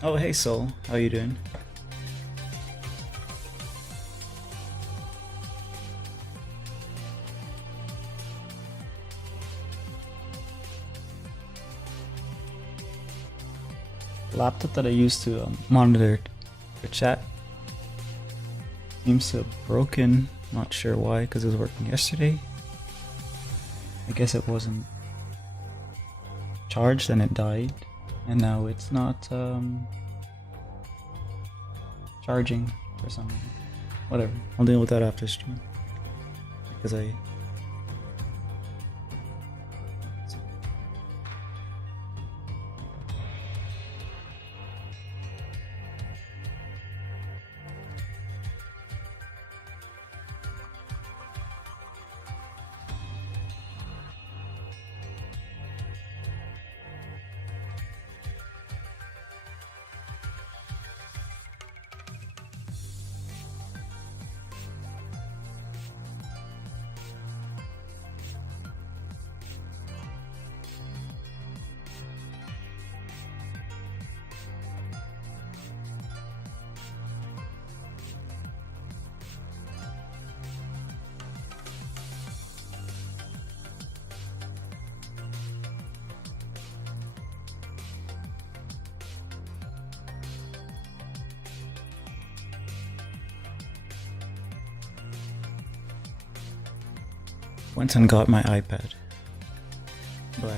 Oh, hey Soul, how you doing? Laptop that I used to monitor the chat seems to have broken. Not sure why, because it was working yesterday. I guess it wasn't charged and it died, and now it's not charging for some reason. Whatever, I'll deal with that after stream because I. Went and got my iPad, but I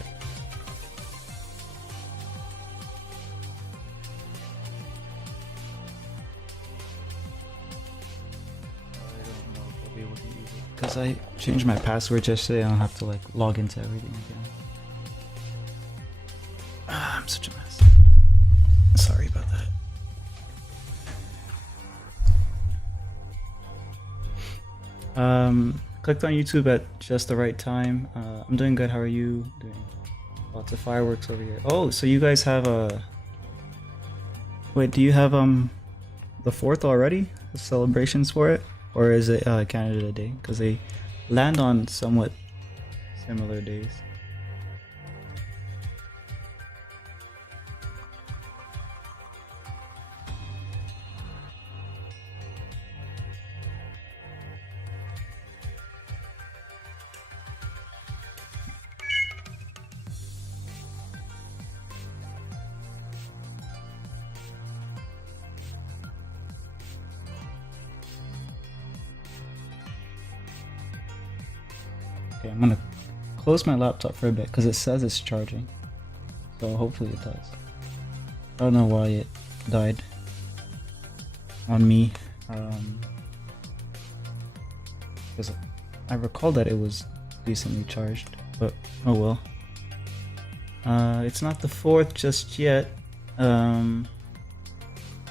don't know if I'll be able to use it because I changed my password yesterday. I don't have to like log into everything again. I'm such a mess. Sorry about that. Clicked on YouTube at just the right time. I'm doing good. How are you doing? Lots of fireworks over here. Oh, so you guys have a. Wait, do you have the 4th already? The celebrations for it, or is it Canada Day? Because they land on somewhat similar days. Okay, I'm gonna close my laptop for a bit because it says it's charging. So hopefully it does. I don't know why it died on me. Because I recall that it was decently charged, but oh well. It's not the 4th just yet.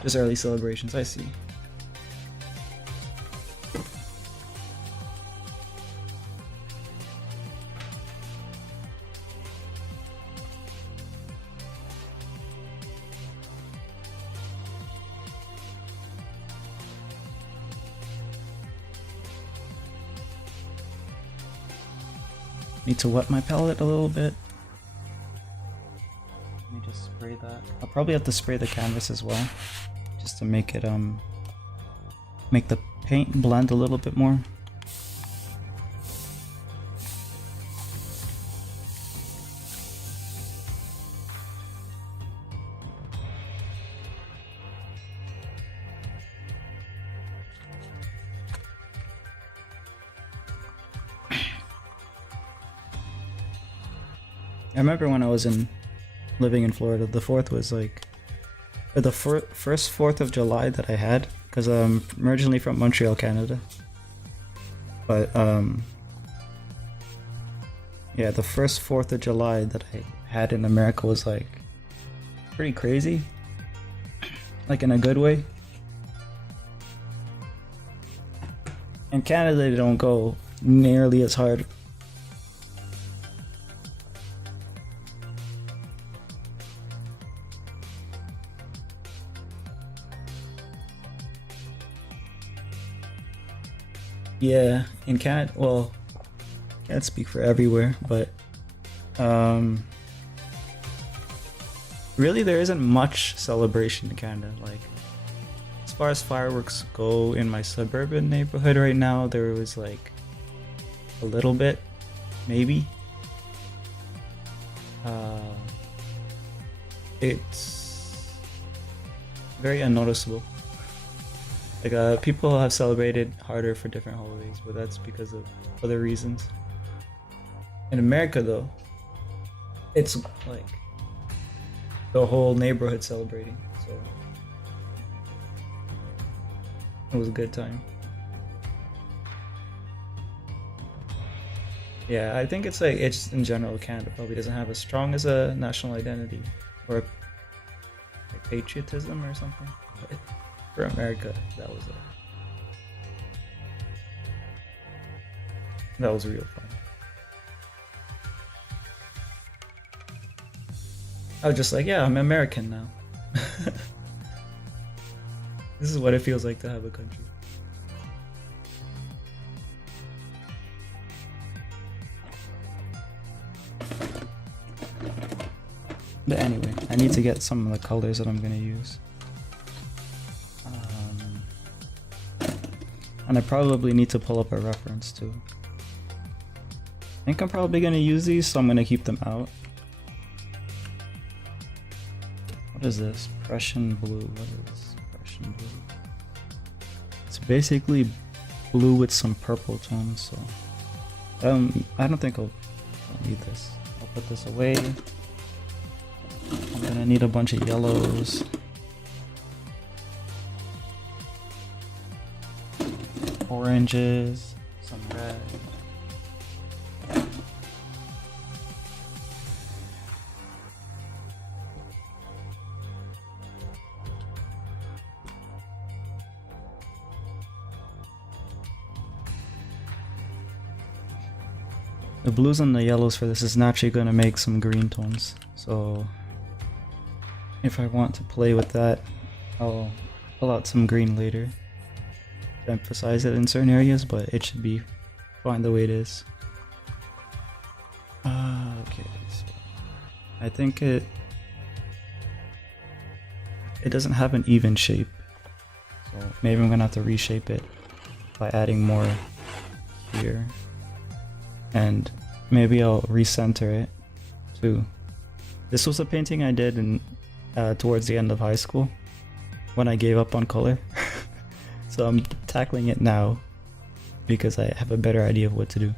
Just early celebrations, I see. Need to wet my palette a little bit. Let me just spray that. I'll probably have to spray the canvas as well, just to make it make the paint blend a little bit more. I remember when I was living in Florida, the 4th was like the first 4th of July that I had, because I'm originally from Montreal, Canada. But yeah, the first 4th of July that I had in America was like pretty crazy, like in a good way. In Canada, they don't go nearly as hard. Yeah, in Canada, well, can't speak for everywhere, but really there isn't much celebration in Canada. Like as far as fireworks go in my suburban neighborhood right now, there was like a little bit, maybe. It's very unnoticeable. Like people have celebrated harder for different holidays, but that's because of other reasons. In America, though, it's like the whole neighborhood celebrating, so it was a good time. Yeah, I think it's like it's in general Canada probably doesn't have as strong as a national identity or like patriotism or something. But for America, that was real fun. I was just like, yeah, I'm American now. This is what it feels like to have a country. But anyway, I need to get some of the colors that I'm gonna use. And I probably need to pull up a reference too. I think I'm probably gonna use these, so I'm gonna keep them out. What is this? Prussian blue. What is Prussian blue? It's basically blue with some purple tones, so I don't think I'll need this. I'll put this away. I'm gonna need a bunch of yellows. Oranges, some red. The blues and the yellows for this is naturally going to make some green tones, so if I want to play with that, I'll pull out some green later to emphasize it in certain areas, but it should be fine the way it is. Okay, so I think it doesn't have an even shape, so maybe I'm going to have to reshape it by adding more here. And maybe I'll recenter it too. This was a painting I did in towards the end of high school when I gave up on color. So I'm tackling it now because I have a better idea of what to do.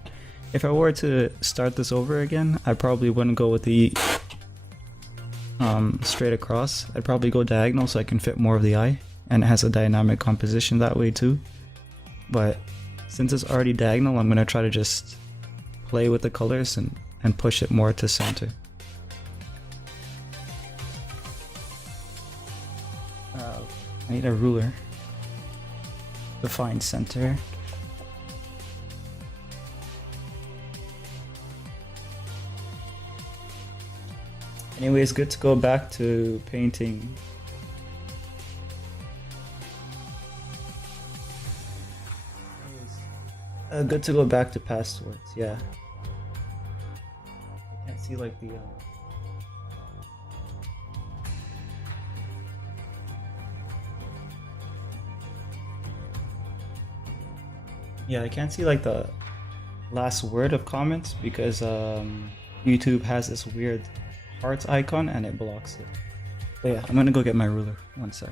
If I were to start this over again, I probably wouldn't go with the straight across. I'd probably go diagonal so I can fit more of the eye, and it has a dynamic composition that way too. But since it's already diagonal, I'm gonna try to just play with the colors and push it more to center. I need a ruler to find center. Anyway, it's good to go back to painting. Good to go back to past words, yeah. I can't see like the yeah, I can't see like the last word of comments because YouTube has this weird hearts icon and it blocks it. But yeah, I'm gonna go get my ruler. One sec.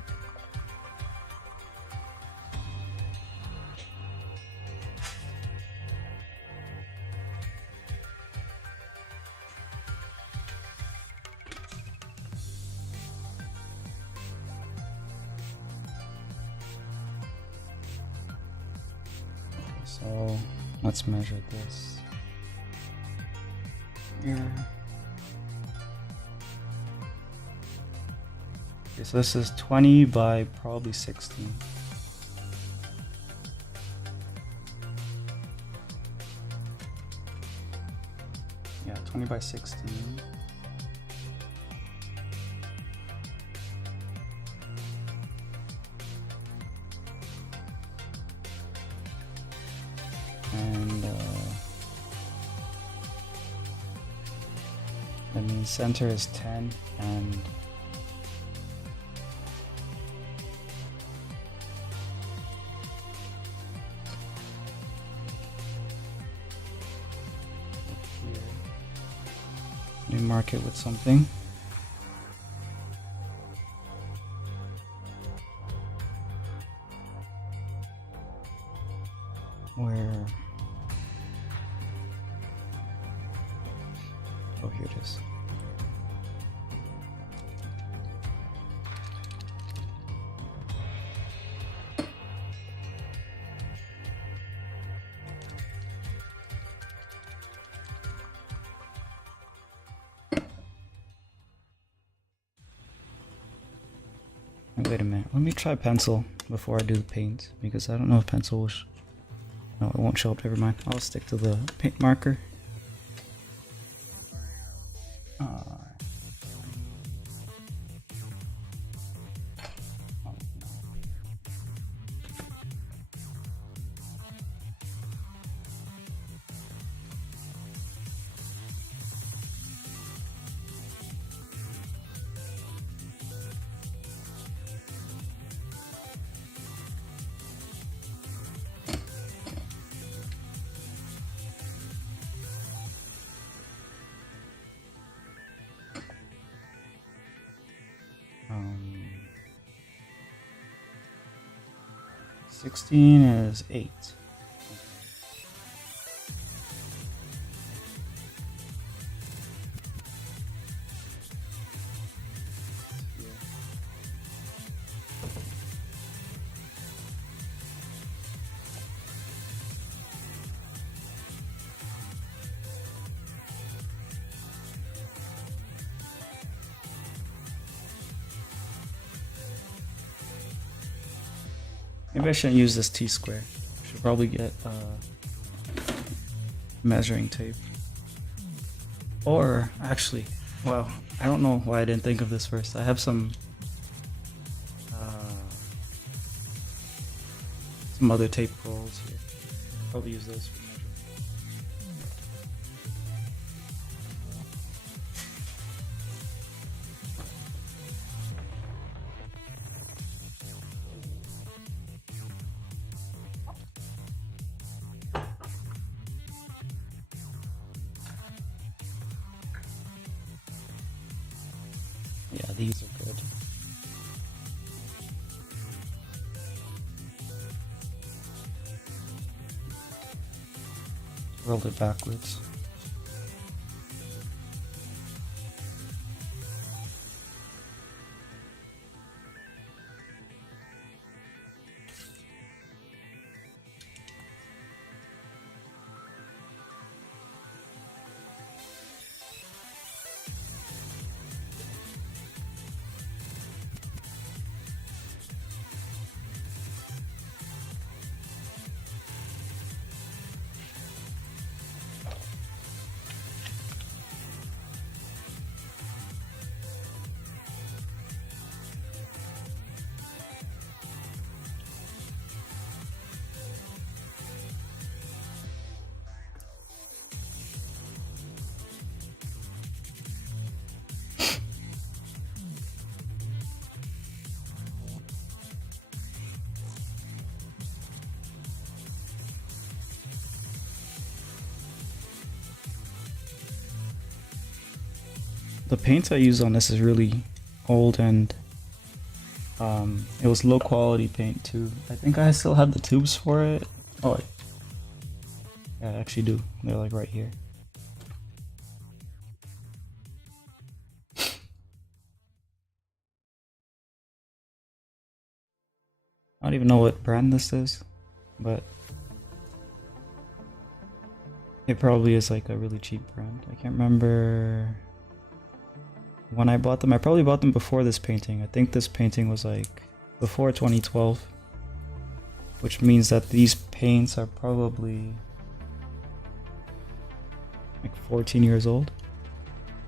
So let's measure this. Here. Okay, so this is 20 by probably 16. Yeah, 20 by 16. And that means center is 10 and Let me mark it with something. Where? Oh, here it is. Wait a minute. Let me try pencil before I do the paint, because I don't know if pencil will. No, it won't show up. Never mind. I'll stick to the paint marker. Um, 16 is 8. Maybe I shouldn't use this T-square. Should probably get measuring tape. Or actually, well, I don't know why I didn't think of this first. I have some other tape rolls here. Probably use those for measuring. Yeah, these are good. Roll it backwards. The paint I use on this is really old, and it was low quality paint too. I think I still have the tubes for it. Oh, yeah, I actually do. They're like right here. I don't even know what brand this is, but it probably is like a really cheap brand. I can't remember when I bought them. I probably bought them before this painting. I think this painting was like before 2012, which means that these paints are probably like 14 years old.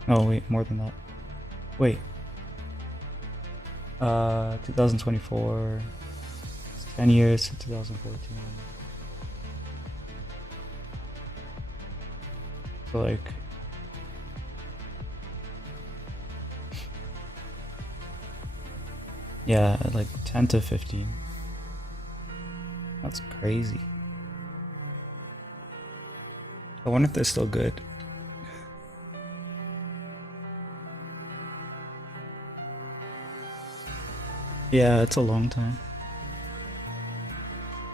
Oh wait, more than that. Wait. 2024. It's 10 years to 2014. So like yeah, like 10 to 15. That's crazy. I wonder if they're still good. Yeah, it's a long time.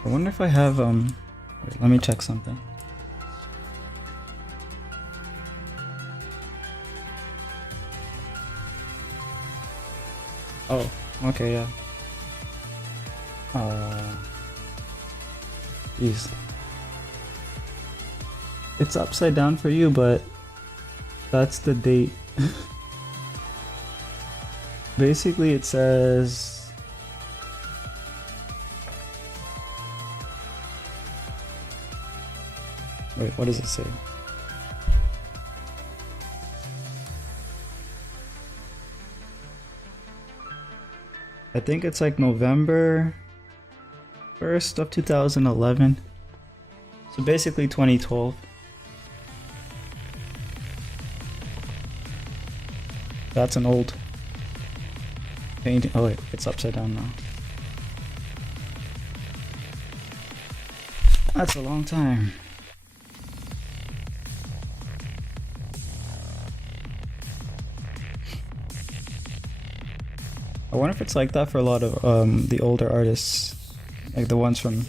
I wonder if I have wait, let me check something. Oh, okay, yeah. Jeez. It's upside down for you, but that's the date. Basically, it says... Wait, what does it say? I think it's like November 1st of 2011. So basically 2012. That's an old painting. Oh wait, it's upside down now. That's a long time. I wonder if it's like that for a lot of the older artists, like the ones from...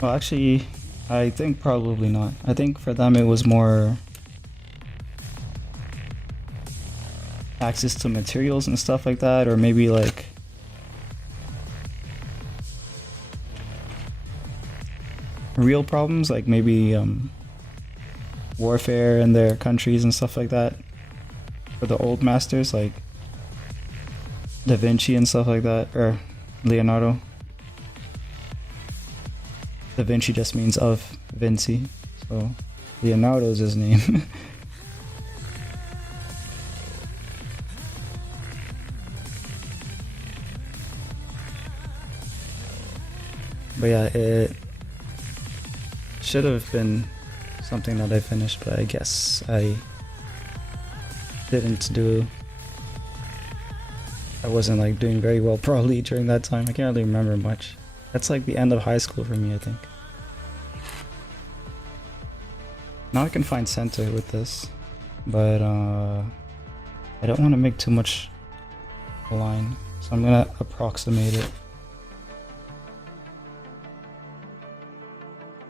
Well, actually, I think probably not. I think for them it was more access to materials and stuff like that, or maybe like real problems, like maybe warfare in their countries and stuff like that. For the old masters, like Da Vinci and stuff like that, or Leonardo. Da Vinci just means of Vinci, so Leonardo is his name. But yeah, it should have been something that I finished, but I guess I didn't do... I wasn't like doing very well probably during that time. I can't really remember much. That's like the end of high school for me, I think. Now I can find center with this, but I don't want to make too much line, so I'm gonna approximate it.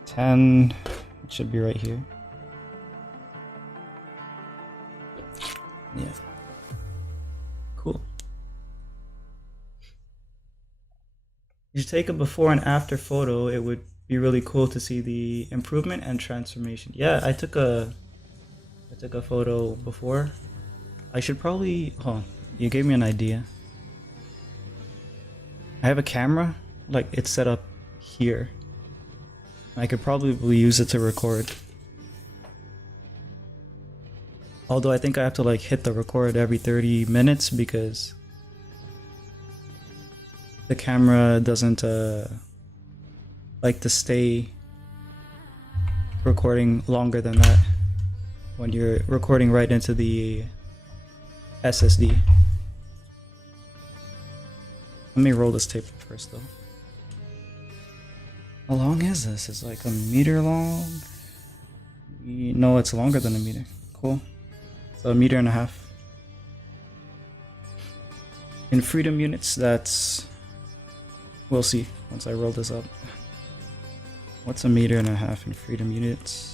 10, it should be right here. Yeah. Cool. If you take a before and after photo, it would be really cool to see the improvement and transformation. Yeah, I took a photo before. I should probably... Oh, you gave me an idea. I have a camera, like it's set up here. I could probably use it to record. Although I think I have to like hit the record every 30 minutes because the camera doesn't like to stay recording longer than that when you're recording right into the SSD. Let me roll this tape first though. How long is this? It's like a meter long? No, it's longer than a meter. Cool. So a meter and a half. In freedom units, that's... We'll see once I roll this up. What's a meter and a half in freedom units?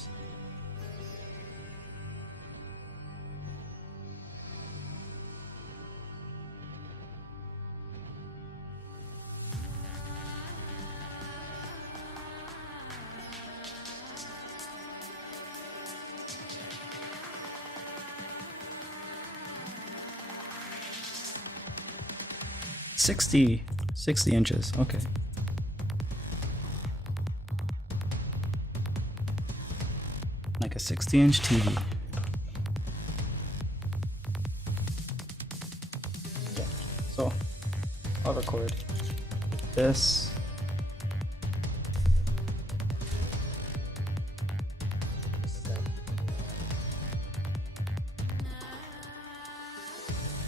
Sixty inches, okay. Like a 60-inch TV. Yeah, so I'll record this.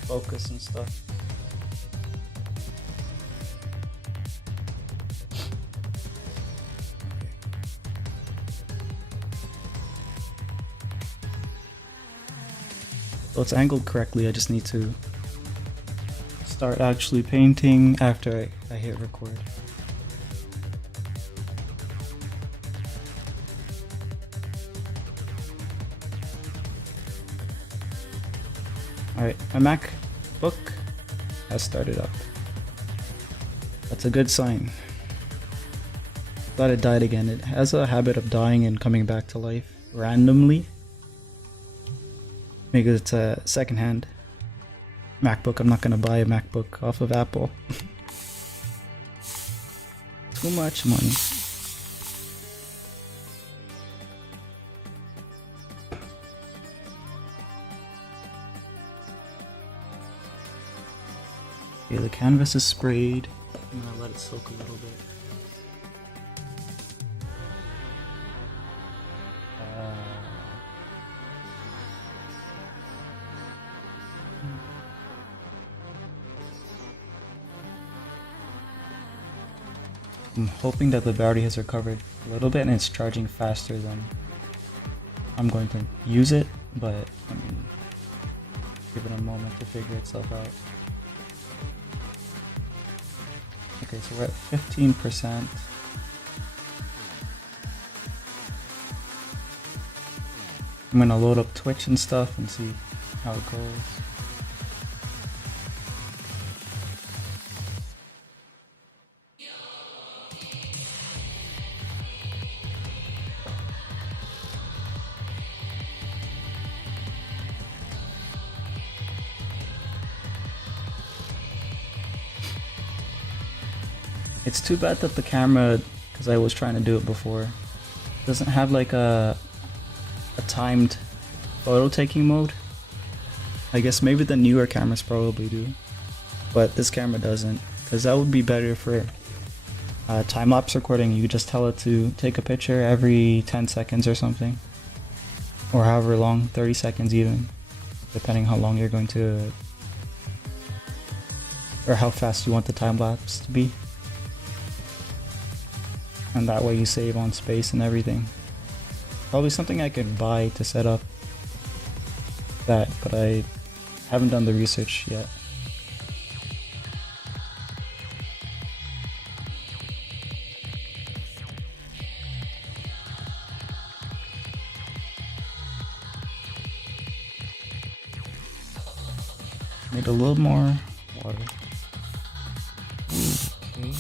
Focus and stuff. So it's angled correctly, I just need to start actually painting after I hit record. Alright, my MacBook has started up. That's a good sign. Thought it died again. It has a habit of dying and coming back to life randomly. Because it's a secondhand MacBook. I'm not gonna buy a MacBook off of Apple. Too much money. Okay, the canvas is sprayed. I'm gonna let it soak a little bit. I'm hoping that the battery has recovered a little bit and it's charging faster than I'm going to use it, but I mean, give it a moment to figure itself out. Okay, so we're at 15%. I'm gonna load up Twitch and stuff and see how it goes. It's too bad that the camera, because I was trying to do it before, doesn't have like a timed photo taking mode. I guess maybe the newer cameras probably do, but this camera doesn't, because that would be better for time-lapse recording. You just tell it to take a picture every 10 seconds or something, or however long, 30 seconds even, depending how long you're going to, or how fast you want the time-lapse to be. And that way you save on space and everything. Probably something I could buy to set up that, but I haven't done the research yet. Need a little more water. Okay.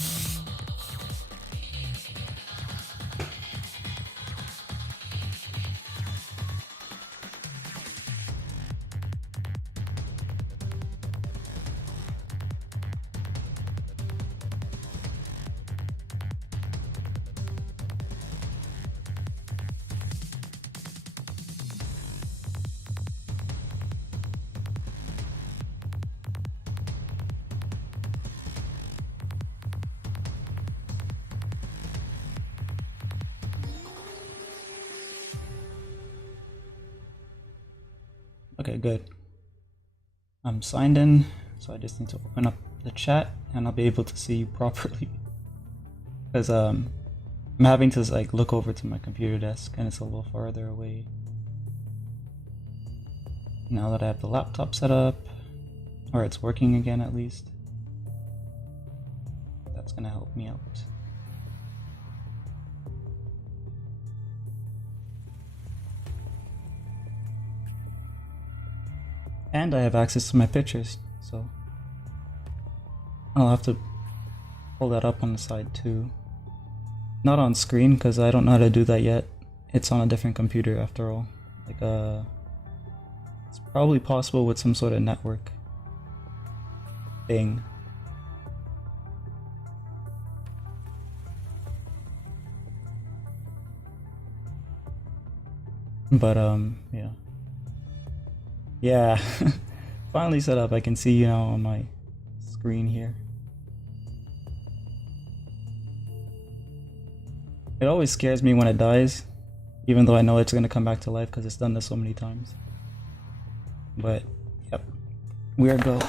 Okay, good. I'm signed in, so I just need to open up the chat and I'll be able to see you properly. Because I'm having to like look over to my computer desk and it's a little farther away. Now that I have the laptop set up, or it's working again at least, that's gonna help me out. And I have access to my pictures, so I'll have to pull that up on the side too. Not on screen, because I don't know how to do that yet. It's on a different computer after all. Like it's probably possible with some sort of network thing. But yeah. Yeah, finally set up. I can see you now on my screen here. It always scares me when it dies, even though I know it's going to come back to life because it's done this so many times. But, yep, we are go.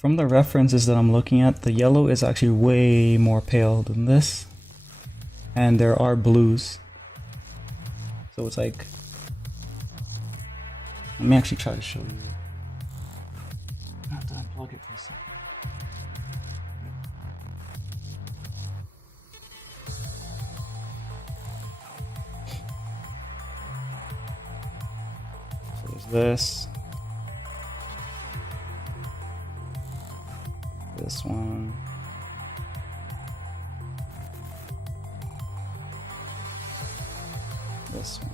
from the references that I'm looking at, the yellow is actually way more pale than this. And there are blues. So it's like, let me actually try to show you. I have to unplug it for a second. So there's this one, this one.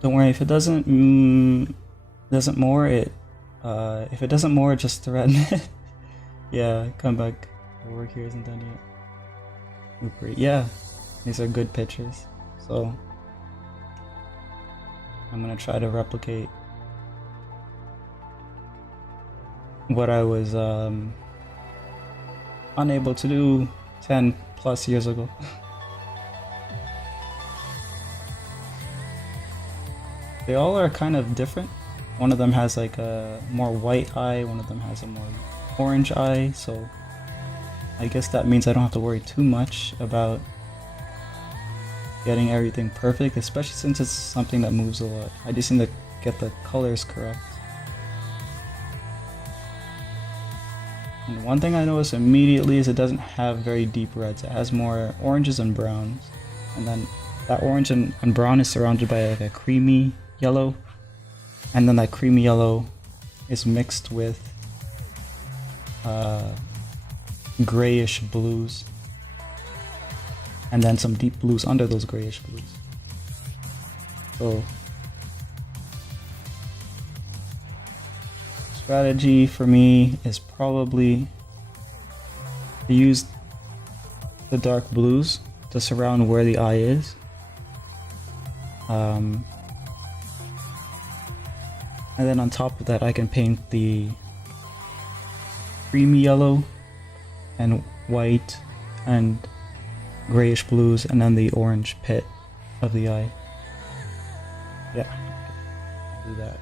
Don't worry, if it doesn't moor it, if it doesn't moor, just threaten it. Yeah, come back. The work here isn't done yet. Ooh, yeah, these are good pictures. So I'm gonna try to replicate what I was unable to do 10 plus years ago. They all are kind of different. One of them has like a more white eye, one of them has a more orange eye, so I guess that means I don't have to worry too much about getting everything perfect, especially since it's something that moves a lot. I just need to get the colors correct. And one thing I noticed immediately is it doesn't have very deep reds. It has more oranges and browns, and then that orange and brown is surrounded by like a creamy yellow, and then that creamy yellow is mixed with grayish blues, and then some deep blues under those grayish blues. So strategy for me is probably to use the dark blues to surround where the eye is. And then on top of that, I can paint the creamy yellow and white and grayish blues, and then the orange pit of the eye. Yeah, I'll do that.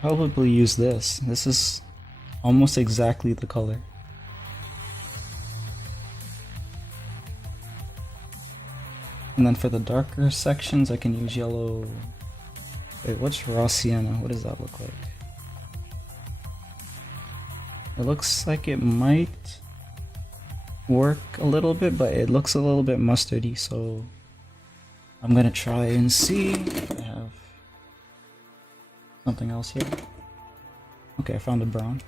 Probably use this. This is almost exactly the color. And then for the darker sections, I can use yellow. Wait, what's raw sienna? What does that look like? It looks like it might work a little bit, but it looks a little bit mustardy, so I'm gonna try and see if I have something else here. Okay, I found a brown.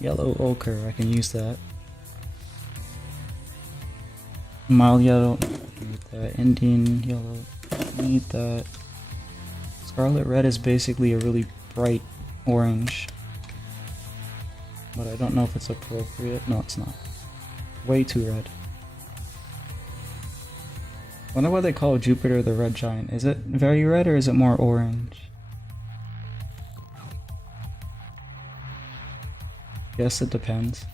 Yellow ochre, I can use that. Mild yellow, need that. Indian yellow, need that. Scarlet red is basically a really bright orange, but I don't know if it's appropriate. No, it's not. Way too red. Wonder why they call Jupiter the red giant. Is it very red or is it more orange? Guess it depends.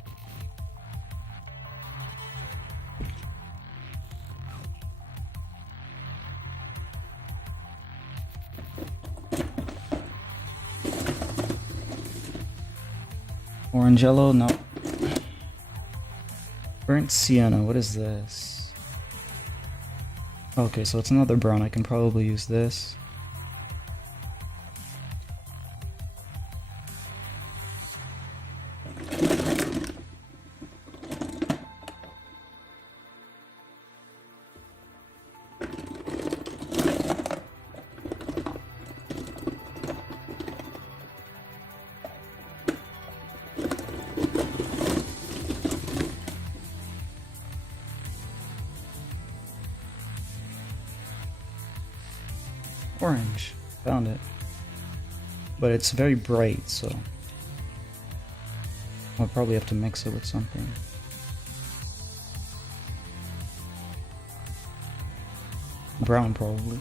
Orange yellow, no. Burnt sienna, what is this? Okay, so it's another brown. I can probably use this. Orange. Found it. But it's very bright, so I'll probably have to mix it with something. Brown, probably.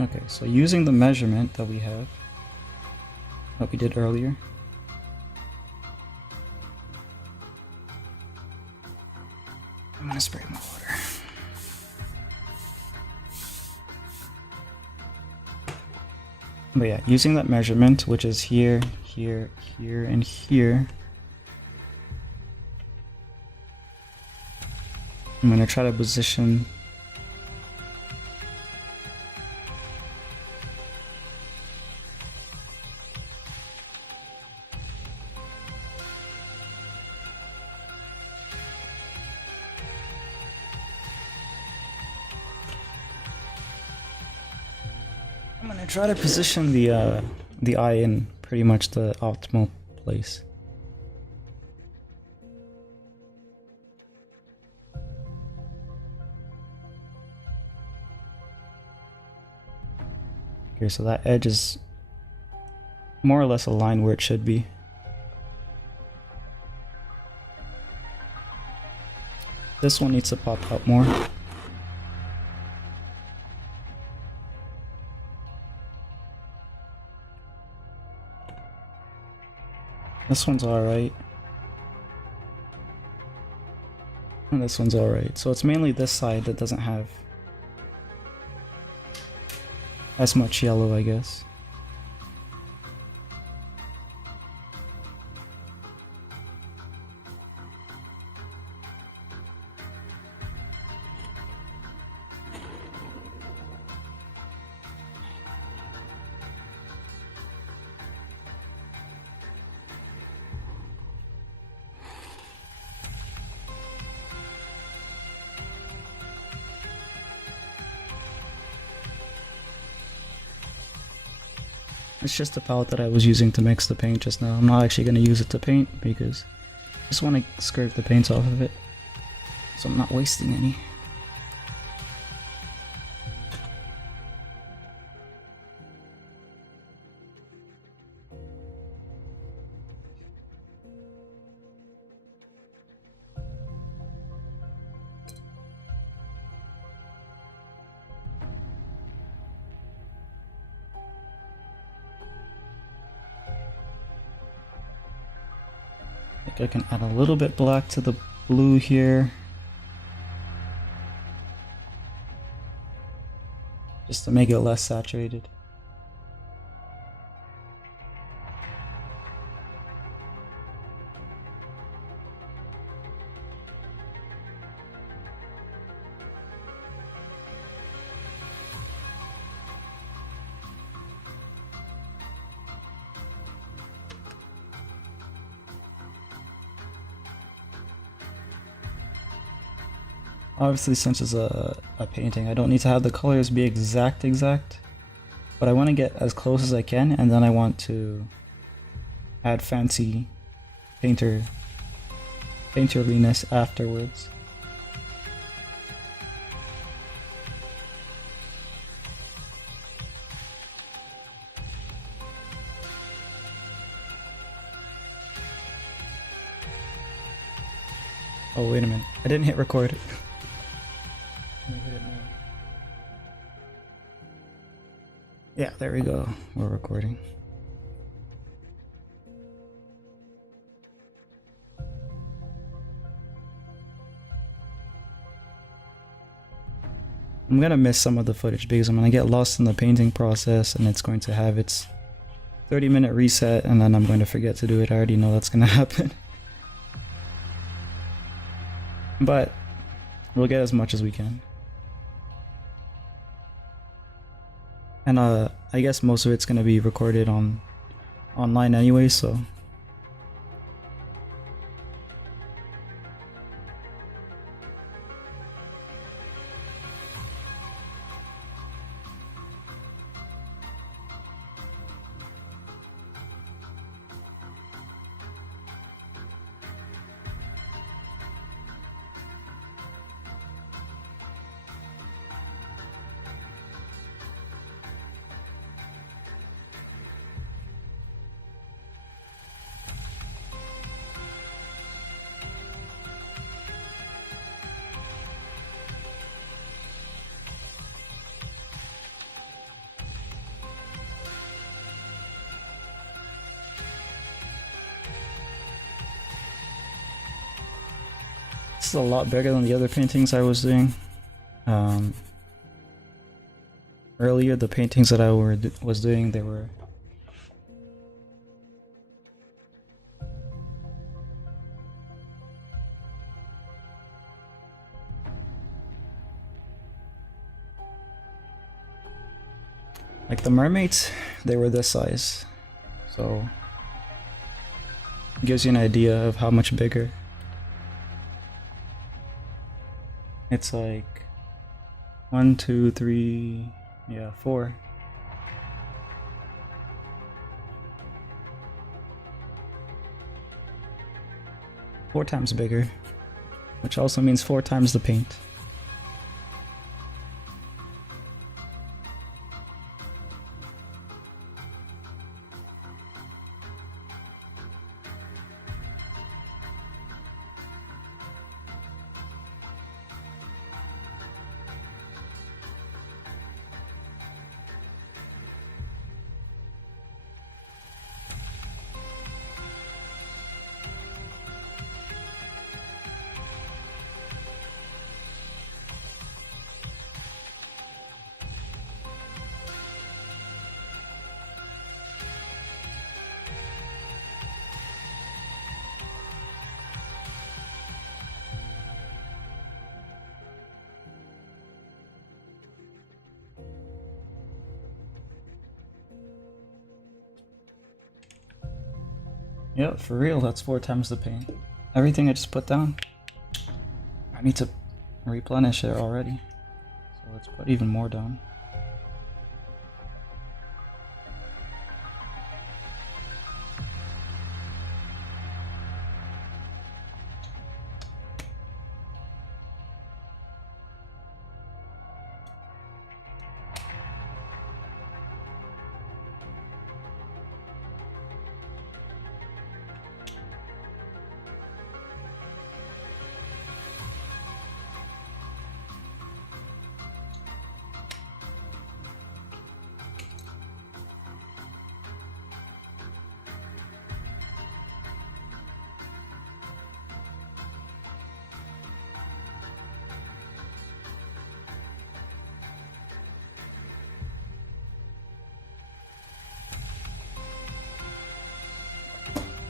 Okay, so using the measurement that we have, that we did earlier, I'm gonna spray more water. But yeah, using that measurement, which is here, here, here, and here, I'm gonna try to position the eye in pretty much the optimal place. Okay, so that edge is more or less aligned where it should be. This one needs to pop out more. This one's alright. And this one's alright. So it's mainly this side that doesn't have as much yellow, I guess. It's just the palette that I was using to mix the paint just now. I'm not actually going to use it to paint because I just want to scrape the paints off of it, so I'm not wasting any. I can add a little bit black to the blue here, just to make it less saturated. Obviously, since it's a painting, I don't need to have the colors be exact, but I want to get as close as I can, and then I want to add fancy painterliness afterwards. Oh, wait a minute. I didn't hit record. Let me hit it now. Yeah, there we go. We're recording. I'm gonna miss some of the footage because I'm gonna get lost in the painting process and it's going to have its 30-minute reset and then I'm going to forget to do it. I already know that's gonna happen. But we'll get as much as we can. And I guess most of it's gonna be recorded online anyway, so this is a lot bigger than the other paintings I was doing. Earlier, the paintings that I was doing, they were like the mermaids, they were this size, so it gives you an idea of how much bigger. It's like 1, 2, 3, yeah, 4. Four times bigger, which also means 4 times the paint. Yep, for real, that's 4 times the paint. Everything I just put down, I need to replenish it already. So let's put even more down.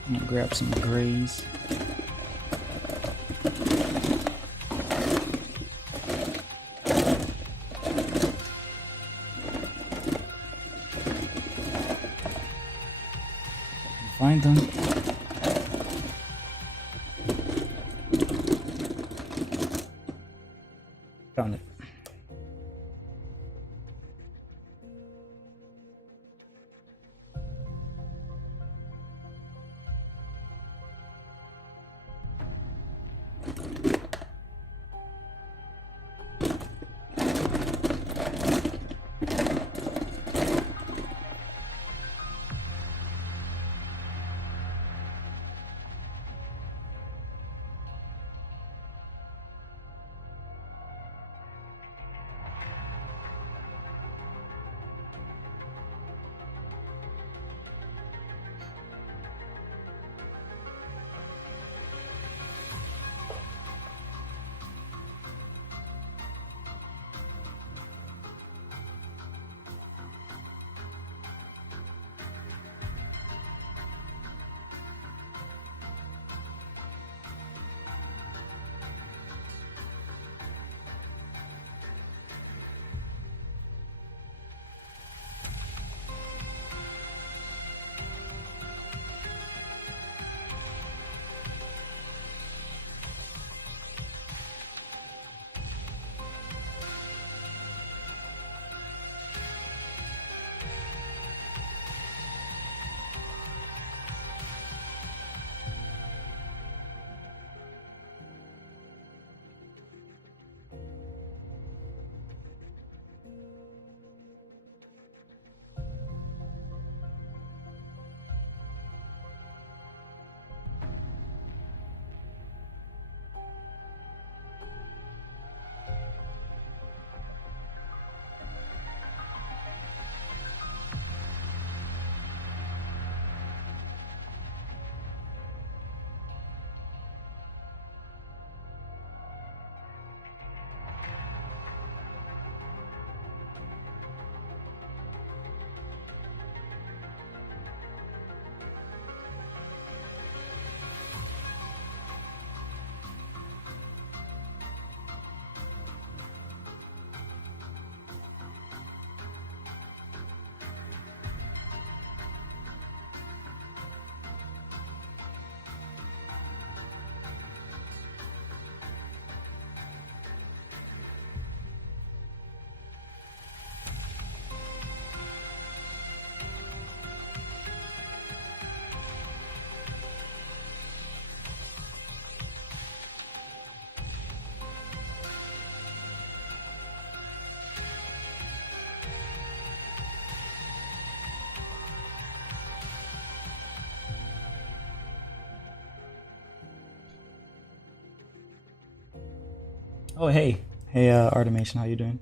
I'm gonna grab some grays. Find them. Oh, hey. Hey, Artemation, how you doing?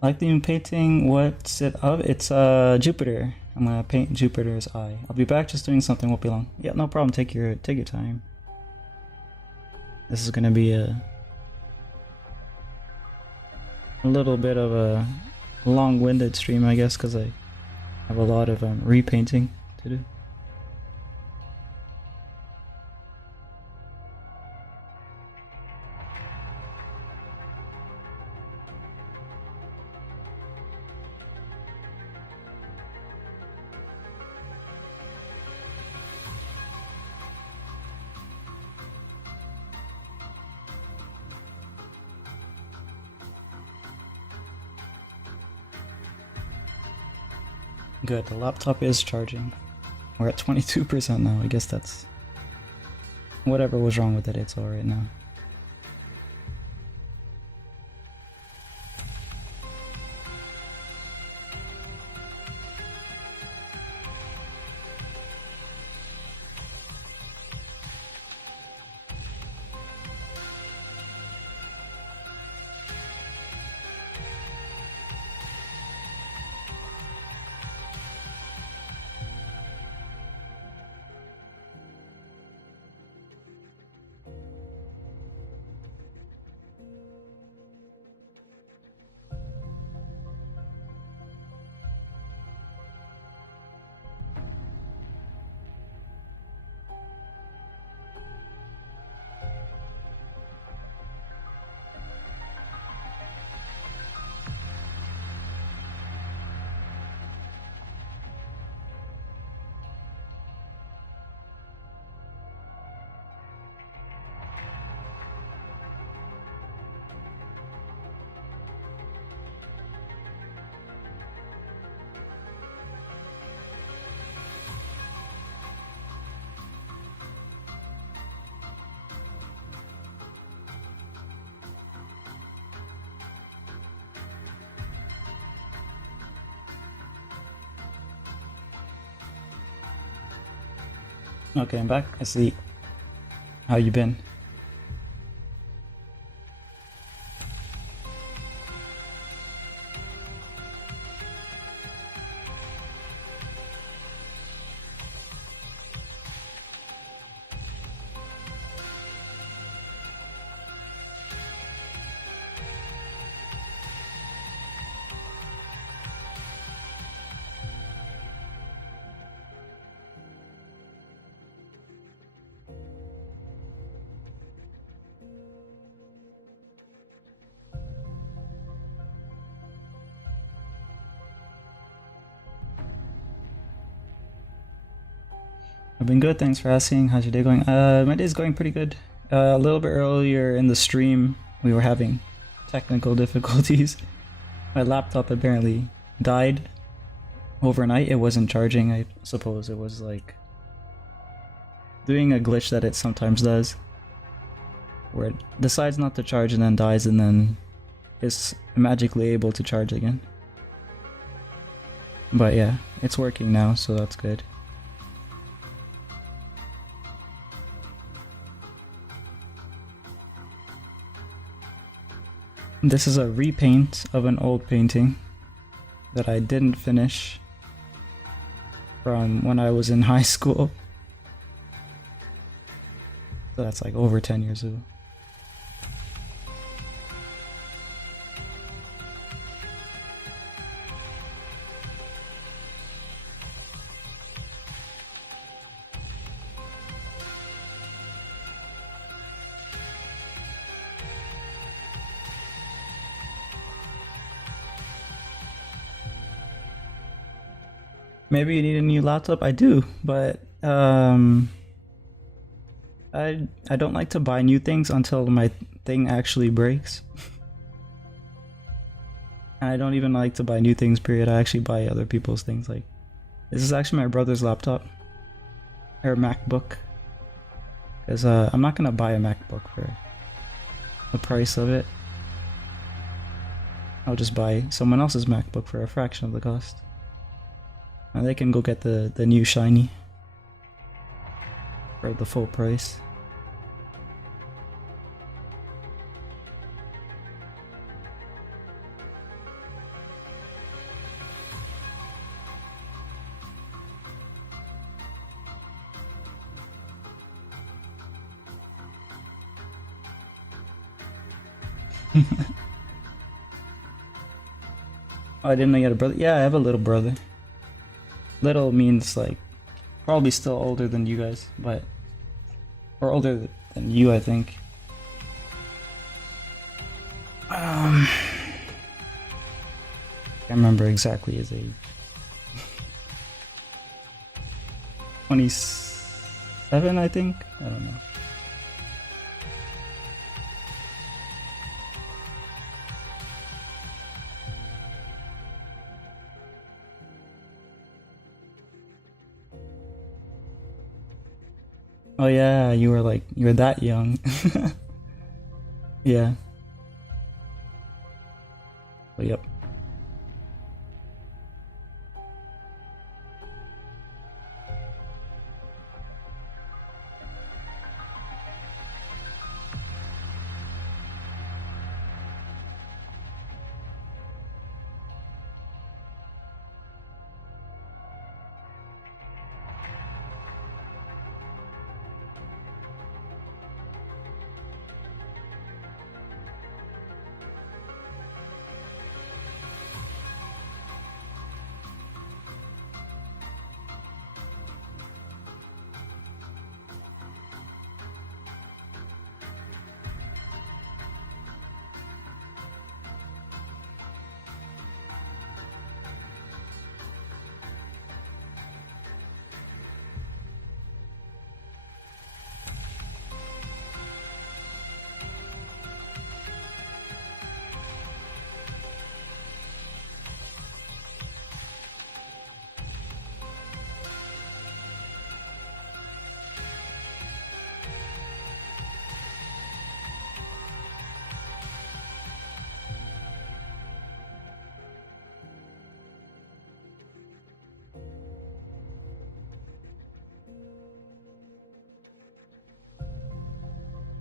I like the new painting. What's it of? It's, Jupiter. I'm gonna paint Jupiter's eye. I'll be back, just doing something, won't be long. Yeah, no problem, take your time. This is gonna be a little bit of a long-winded stream, I guess, because I have a lot of, repainting to do. Good, the laptop is charging. We're at 22% now. I guess that's... whatever was wrong with it, it's alright now. Okay, I'm back. I see. How you been? I've been good, thanks for asking. How's your day going? My day's going pretty good. A little bit earlier in the stream, we were having technical difficulties. My laptop apparently died overnight. It wasn't charging, I suppose. It was like doing a glitch that it sometimes does, where it decides not to charge and then dies and then is magically able to charge again. But yeah, it's working now, so that's good. This is a repaint of an old painting that I didn't finish from when I was in high school. So that's like over 10 years ago. Maybe you need a new laptop? I do, but I don't like to buy new things until my thing actually breaks. And I don't even like to buy new things, period. I actually buy other people's things. Like, this is actually my brother's laptop. Or MacBook. Because I'm not gonna buy a MacBook for the price of it. I'll just buy someone else's MacBook for a fraction of the cost. And they can go get the new shiny for the full price. Oh, I didn't know you had a brother. Yeah, I have a little brother. Little means like probably still older than you guys, but or older than you, I think. Can't remember exactly his age. 27, I think. I don't know. Oh yeah, you were that young. Yeah. But yep.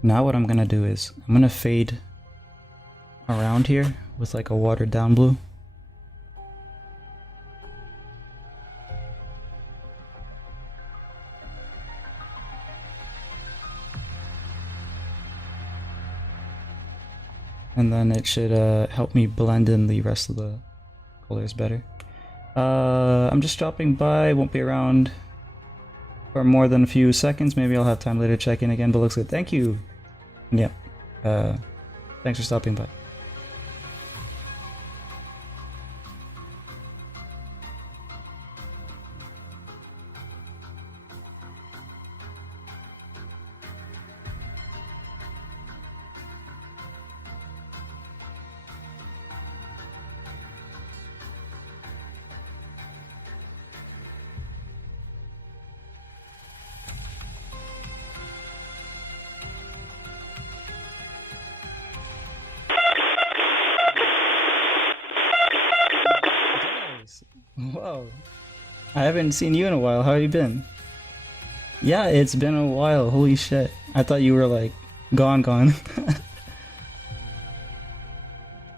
Now what I'm gonna do is I'm gonna fade around here with like a watered down blue. And then it should help me blend in the rest of the colors better. I'm just dropping by, won't be around for more than a few seconds. Maybe I'll have time later to check in again, but looks good. Thank you. And yeah, thanks for stopping by. Whoa. I haven't seen you in a while. How have you been? Yeah, it's been a while. Holy shit. I thought you were like gone.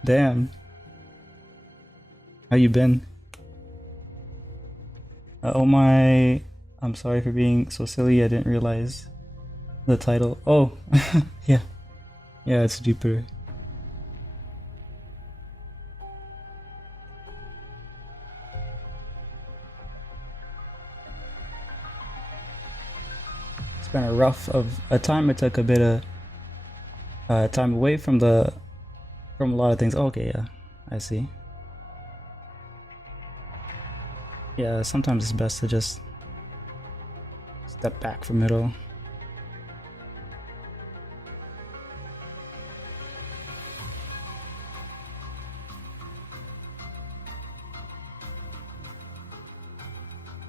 Damn. How you been? Oh my. I'm sorry for being so silly. I didn't realize the title. Oh, yeah. Yeah, it's Jupiter. It's been a rough of a time. I took a bit of time away from a lot of things. Okay, yeah, I see. Yeah, sometimes it's best to just step back from it all.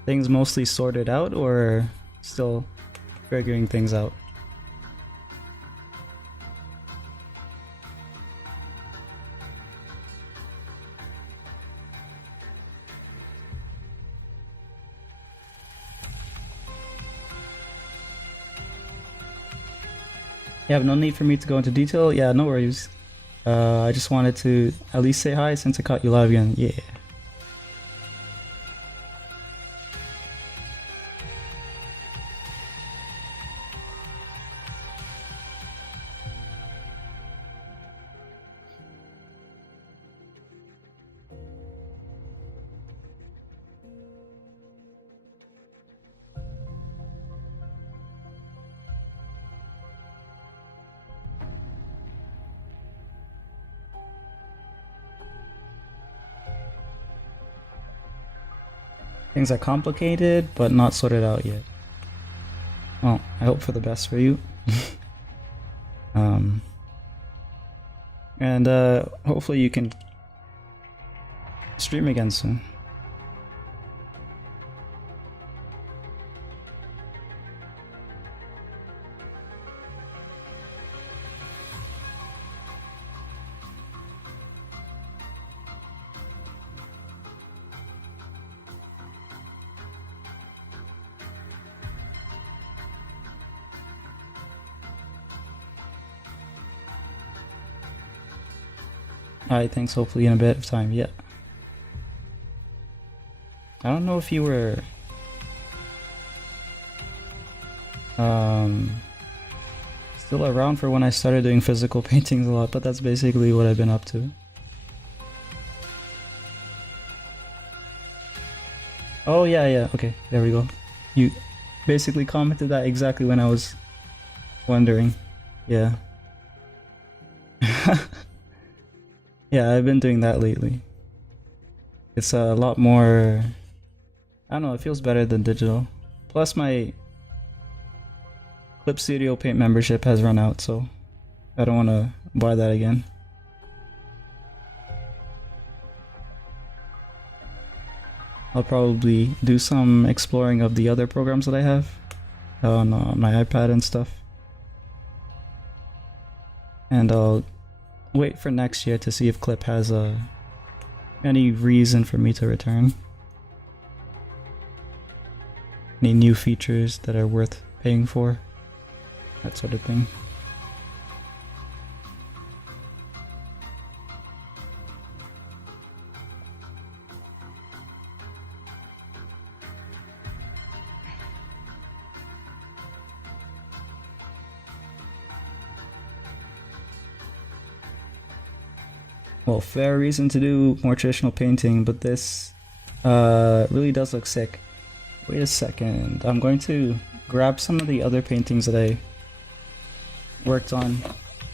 Things mostly sorted out or still figuring things out? You have no need for me to go into detail? Yeah, no worries. I just wanted to at least say hi since I caught you live again. Yeah. Things are complicated, but not sorted out yet. Well, I hope for the best for you. And hopefully you can stream again soon. Alright, thanks. Hopefully in a bit of time. Yeah. I don't know if you were still around for when I started doing physical paintings a lot, but that's basically what I've been up to. Oh yeah, okay, there we go. You basically commented that exactly when I was wondering. Yeah. Yeah, I've been doing that lately. It's a lot more, I don't know, it feels better than digital. Plus my Clip Studio Paint membership has run out, so I don't want to buy that again. I'll probably do some exploring of the other programs that I have on my iPad and stuff. And I'll wait for next year to see if Clip has any reason for me to return. Any new features that are worth paying for. That sort of thing. Well, fair reason to do more traditional painting, but this really does look sick. Wait a second, I'm going to grab some of the other paintings that I worked on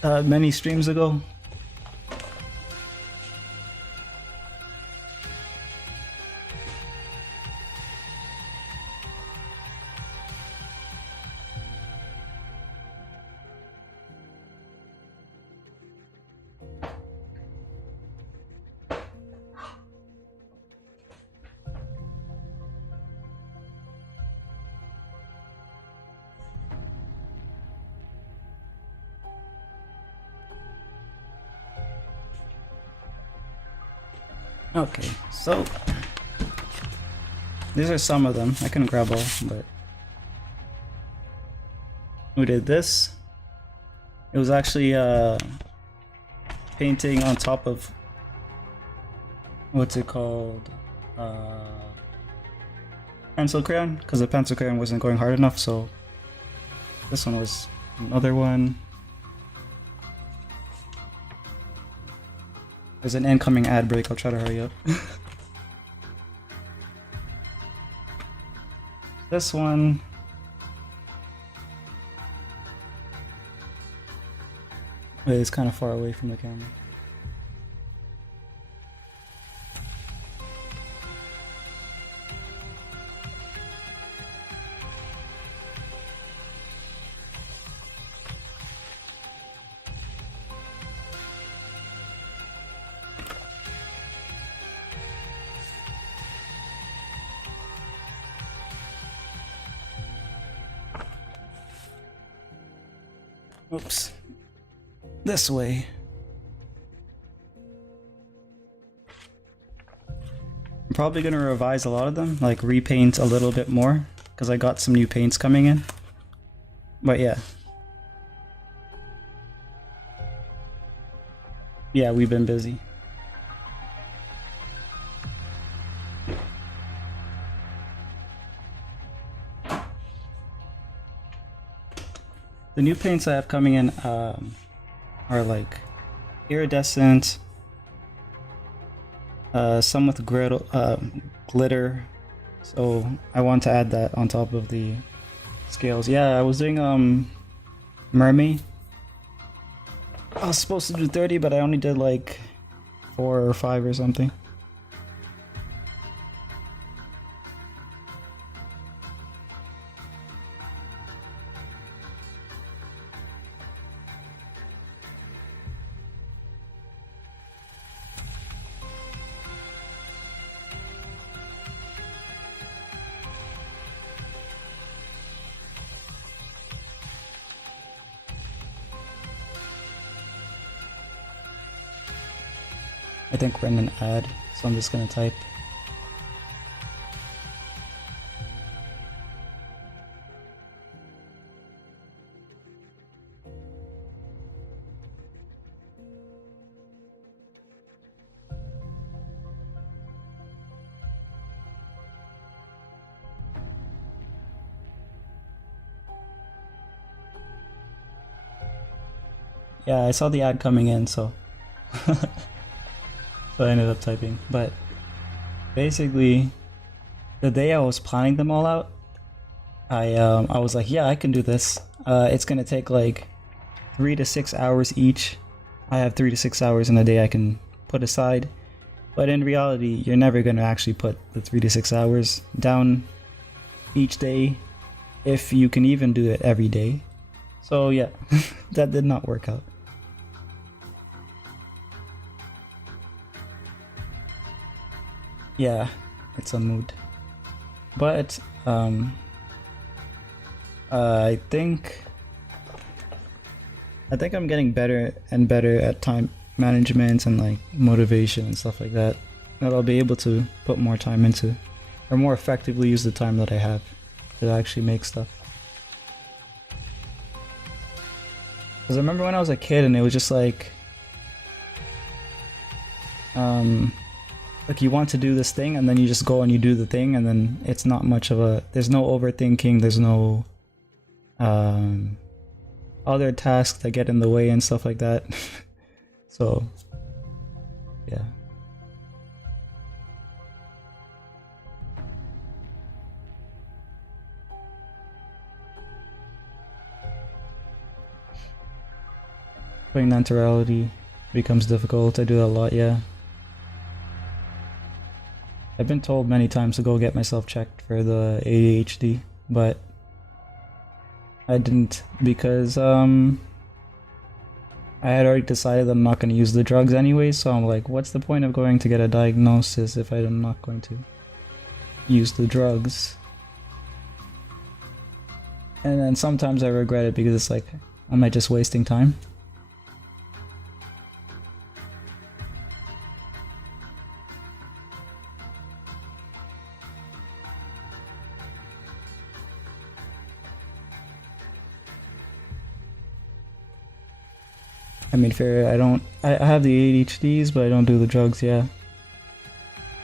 many streams ago. Okay, so these are some of them. I couldn't grab all, but we did this. It was actually painting on top of what's it called? Pencil crayon, because the pencil crayon wasn't going hard enough, so this one was another one. There's an incoming ad break, I'll try to hurry up. This one. Wait, it's kind of far away from the camera. Oops. This way. I'm probably gonna revise a lot of them, like repaint a little bit more, because I got some new paints coming in. But yeah. Yeah, we've been busy. The new paints I have coming in are like iridescent, some with glitter, so I want to add that on top of the scales. Yeah, I was doing mermaid. I was supposed to do 30, but I only did like 4 or 5 or something. I think we're in an ad, so I'm just gonna type. Yeah, I saw the ad coming in, so so I ended up typing. But basically, the day I was planning them all out, I was like, yeah, I can do this. It's gonna take like 3 to 6 hours each. I have 3 to 6 hours in a day I can put aside. But in reality, you're never gonna actually put the 3 to 6 hours down each day, if you can even do it every day. So yeah, that did not work out. Yeah, it's a mood. But I think I'm getting better and better at time management and like motivation and stuff like that. That I'll be able to put more time into, or more effectively use the time that I have to actually make stuff. Because I remember when I was a kid and it was just like you want to do this thing and then you just go and you do the thing, and then it's not much of a, there's no overthinking, there's no other tasks that get in the way and stuff like that. So yeah. Putting that into reality becomes difficult. I do that a lot, yeah. I've been told many times to go get myself checked for the ADHD, but I didn't, because I had already decided I'm not going to use the drugs anyway, so I'm like, what's the point of going to get a diagnosis if I'm not going to use the drugs? And then sometimes I regret it because it's like, am I just wasting time? I mean, fair, I have the ADHDs, but I don't do the drugs, yeah.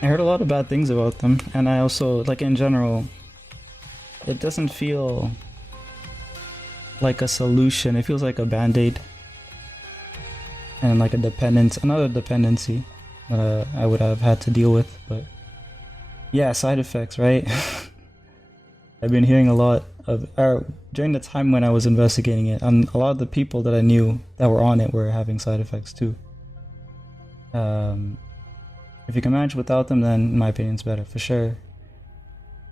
I heard a lot of bad things about them, and I also, like, in general, it doesn't feel like a solution. It feels like a band-aid. And like another dependency that I would have had to deal with, but yeah, side effects, right? I've been hearing a lot of, during the time when I was investigating it, and a lot of the people that I knew that were on it were having side effects too. If you can manage without them, then in my opinion it's better, for sure.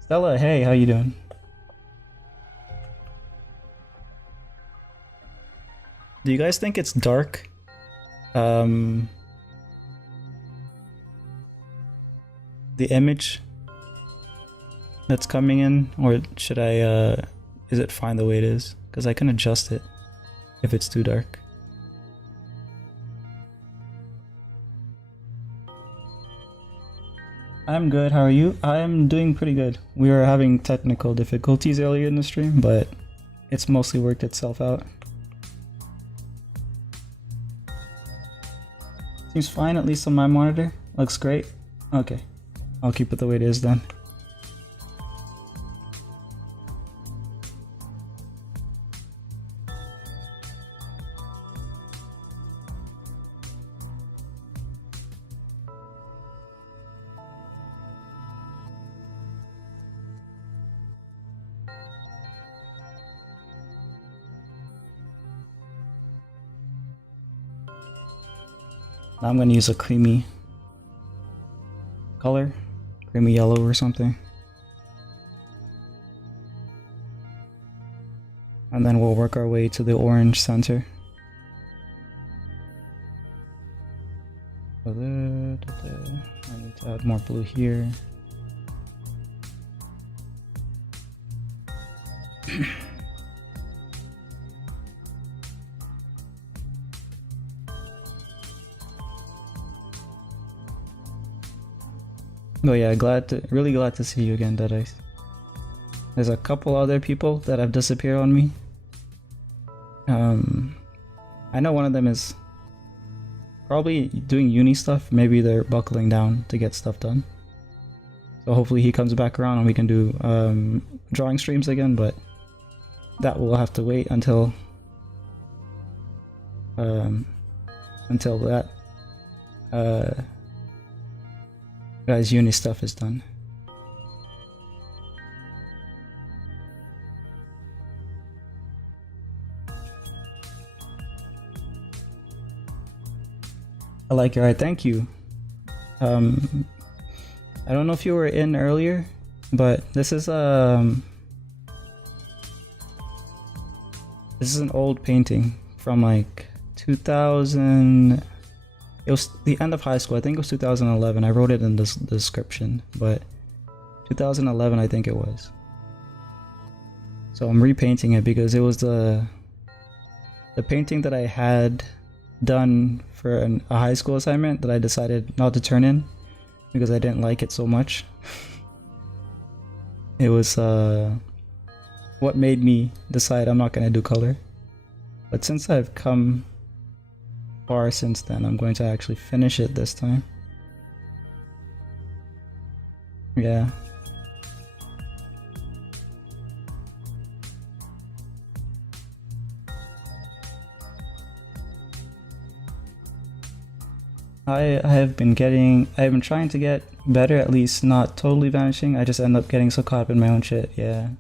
Stella, hey, how you doing? Do you guys think it's dark? The image that's coming in, or should I, is it fine the way it is? Because I can adjust it if it's too dark. I'm good, how are you? I'm doing pretty good. We were having technical difficulties earlier in the stream, but it's mostly worked itself out. Seems fine, at least on my monitor. Looks great. Okay, I'll keep it the way it is then. Now I'm gonna use a creamy color, creamy yellow or something. And then we'll work our way to the orange center. I need to add more blue here. Oh yeah, really glad to see you again, Dead Ice. There's a couple other people that have disappeared on me. I know one of them is probably doing uni stuff. Maybe they're buckling down to get stuff done. So hopefully he comes back around and we can do drawing streams again, but that will have to wait until that guy's uni stuff is done. I like your art, thank you. I don't know if you were in earlier, but this is an old painting from like 2000. It was the end of high school. I think it was 2011. I wrote it in the description, but 2011 I think it was. So I'm repainting it because it was the painting that I had done for a high school assignment that I decided not to turn in because I didn't like it so much. It was what made me decide I'm not going to do color. But since I've come far since then, I'm going to actually finish it this time. Yeah. I've been trying to get better, at least not totally vanishing. I just end up getting so caught up in my own shit, yeah.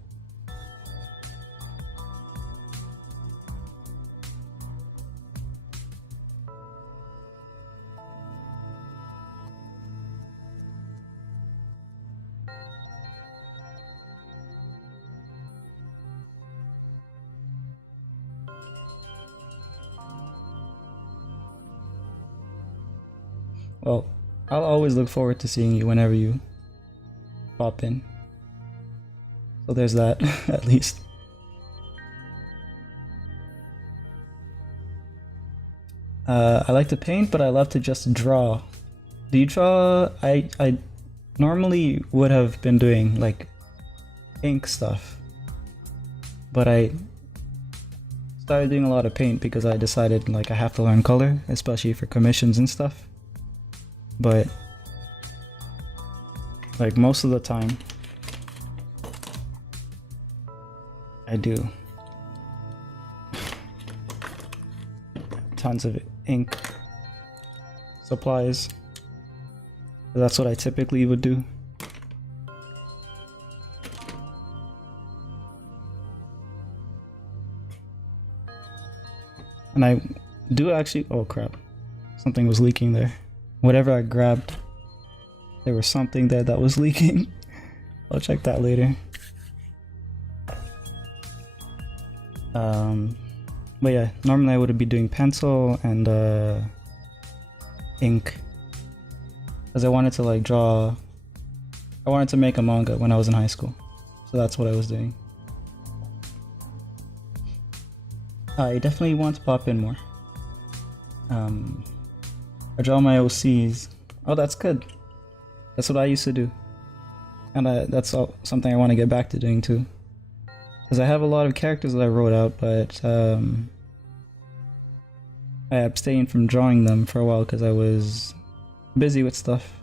Well, I'll always look forward to seeing you whenever you pop in. So there's that, at least. I like to paint, but I love to just draw. Do you draw? I normally would have been doing like ink stuff, but I started doing a lot of paint because I decided like I have to learn color, especially for commissions and stuff. But like most of the time I do tons of ink supplies. That's what I typically would do. And I do actually, oh crap, something was leaking there. Whatever I grabbed, there was something there that was leaking. I'll check that later. But yeah, normally I would be doing pencil and ink, because I wanted to like draw. I wanted to make a manga when I was in high school, so that's what I was doing. I definitely want to pop in more. I draw my OCs. Oh, that's good. That's what I used to do, and that's something I want to get back to doing too. Because I have a lot of characters that I wrote out, but I abstained from drawing them for a while because I was busy with stuff.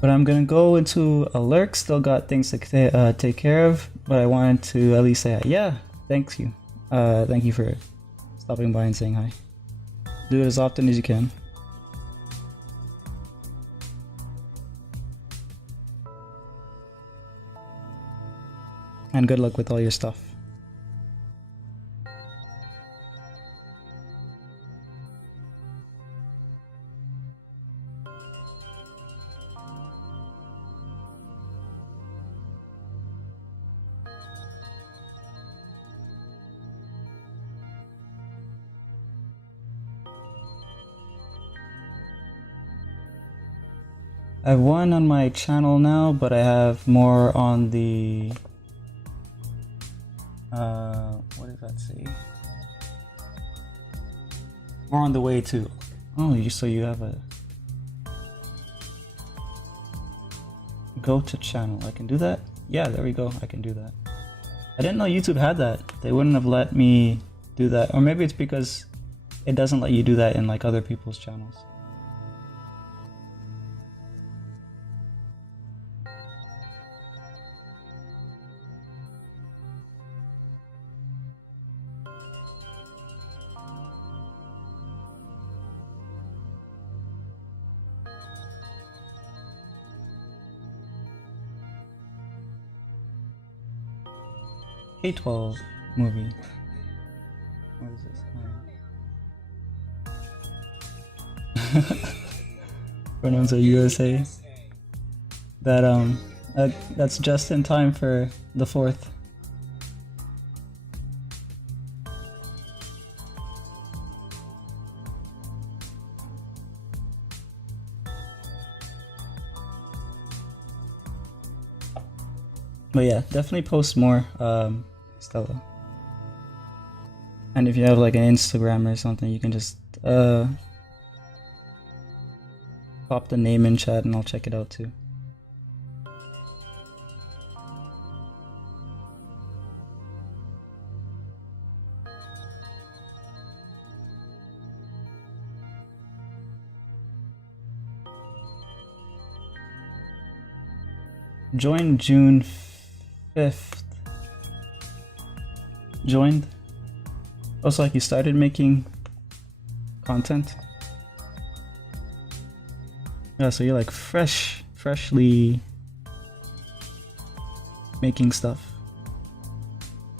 But I'm gonna go into a lurk. Still got things to take care of, but I wanted to at least say yeah, thank you. Thank you for stopping by and saying hi. Do it as often as you can. And good luck with all your stuff. I have one on my channel now, but I have more on the what does that say? More on the way too. Oh, so you have a go to channel. I can do that? Yeah, there we go. I can do that. I didn't know YouTube had that. They wouldn't have let me do that. Or maybe it's because it doesn't let you do that in like other people's channels. K-12 movie. What is this? Pronouns are USA. That's just in time for the 4th. But yeah, definitely post more, Stella. And if you have like an Instagram or something, you can just pop the name in chat and I'll check it out too. Join June 5th. Joined? Also, like you started making content? Yeah, so you're like freshly making stuff.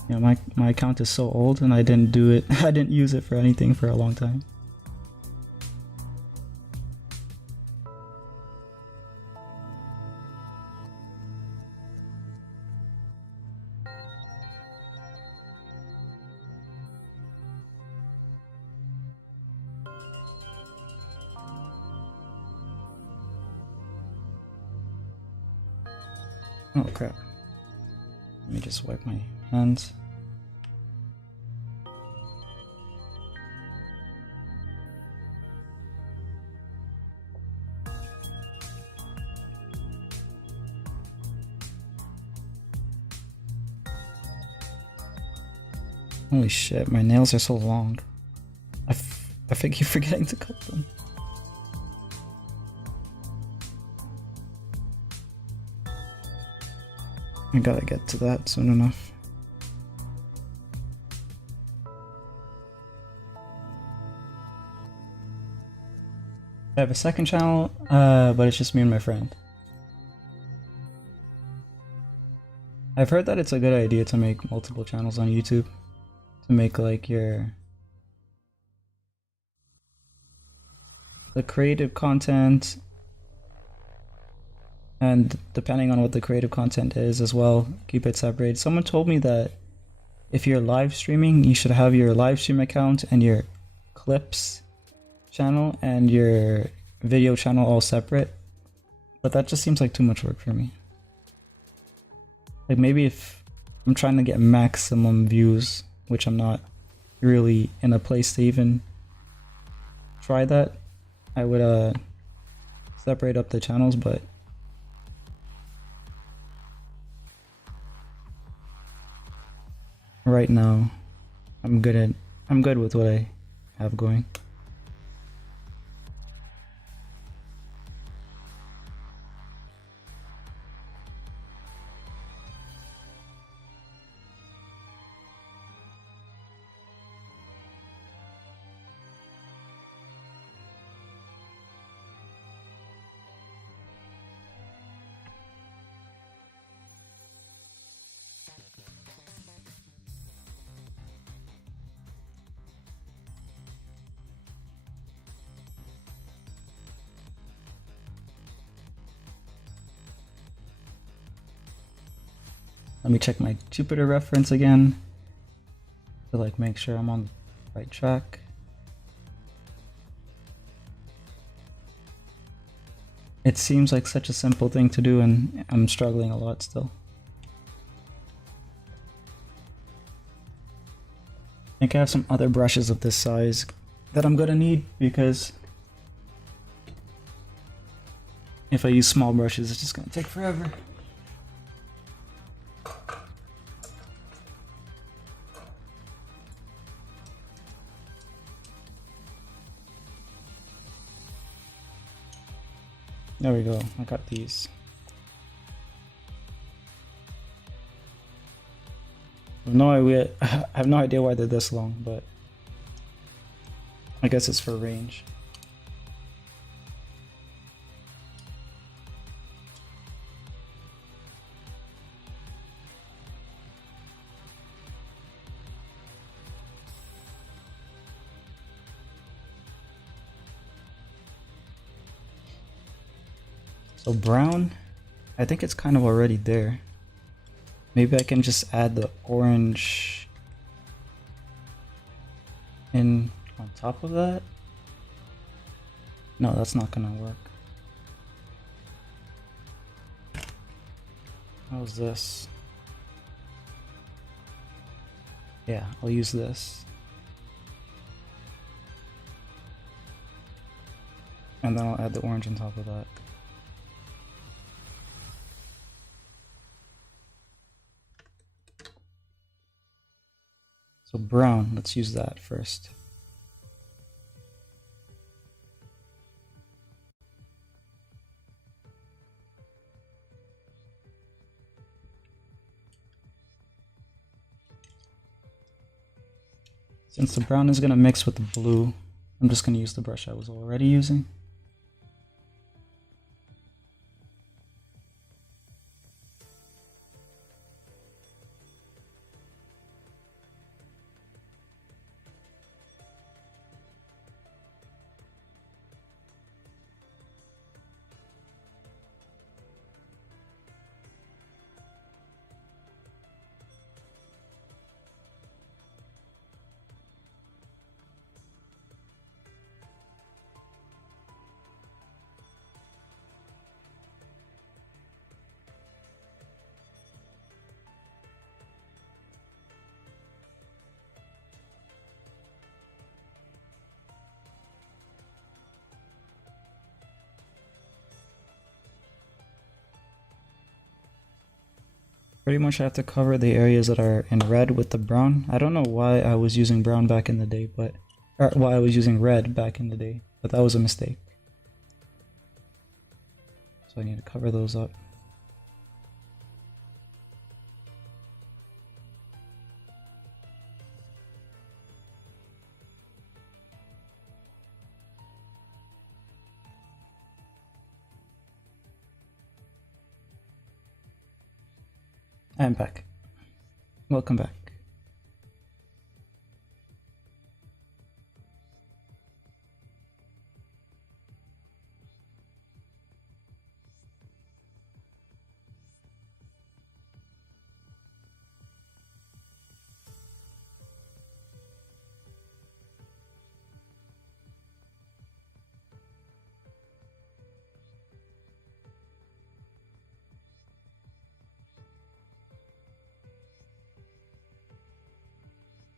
Yeah, my account is so old and I didn't do it. I didn't use it for anything for a long time. Oh crap. Let me just wipe my hands. Holy shit, my nails are so long. I think you're forgetting to cut them. I gotta get to that soon enough. I have a second channel, but it's just me and my friend. I've heard that it's a good idea to make multiple channels on YouTube. To make like the creative content, and depending on what the creative content is as well, keep it separate. Someone told me that if you're live streaming, you should have your live stream account and your clips channel and your video channel all separate, but that just seems like too much work for me. Like maybe if I'm trying to get maximum views, which I'm not really in a place to even try that, I would separate up the channels, but right now I'm good with what I have going. Let me check my Jupiter reference again to like make sure I'm on the right track. It seems like such a simple thing to do, and I'm struggling a lot still. I think I have some other brushes of this size that I'm gonna need, because if I use small brushes, it's just gonna take forever. There we go, I got these. I have no idea why they're this long, but I guess it's for range. So brown, I think it's kind of already there. Maybe I can just add the orange in on top of that. No, that's not gonna work. How's this? Yeah, I'll use this. And then I'll add the orange on top of that. So brown, let's use that first. Since the brown is gonna mix with the blue, I'm just gonna use the brush I was already using. Pretty much I have to cover the areas that are in red with the brown. I don't know why I was using brown back in the day, or why I was using red back in the day, but that was a mistake. So I need to cover those up. I'm back. Welcome back.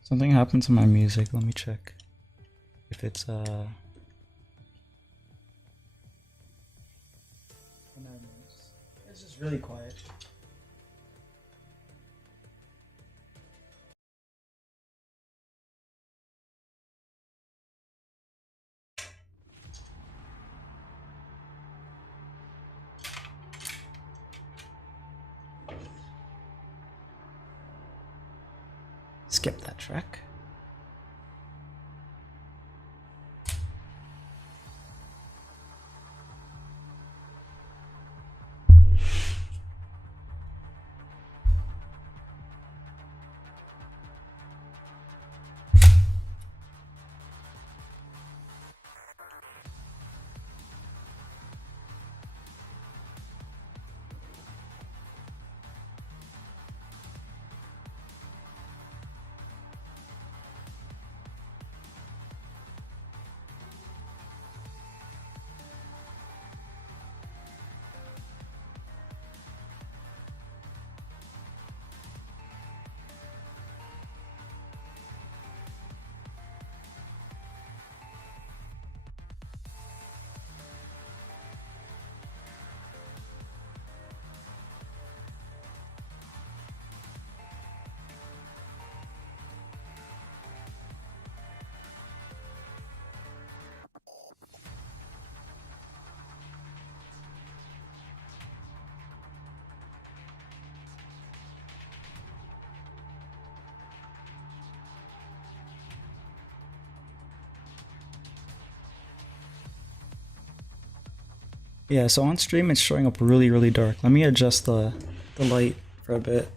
Something happened to my music. Let me check if it's It's just really quiet. Skip that track. Yeah, so on stream it's showing up really, really dark. Let me adjust the light for a bit.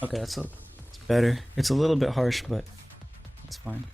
Okay, it's better. It's a little bit harsh, but it's fine.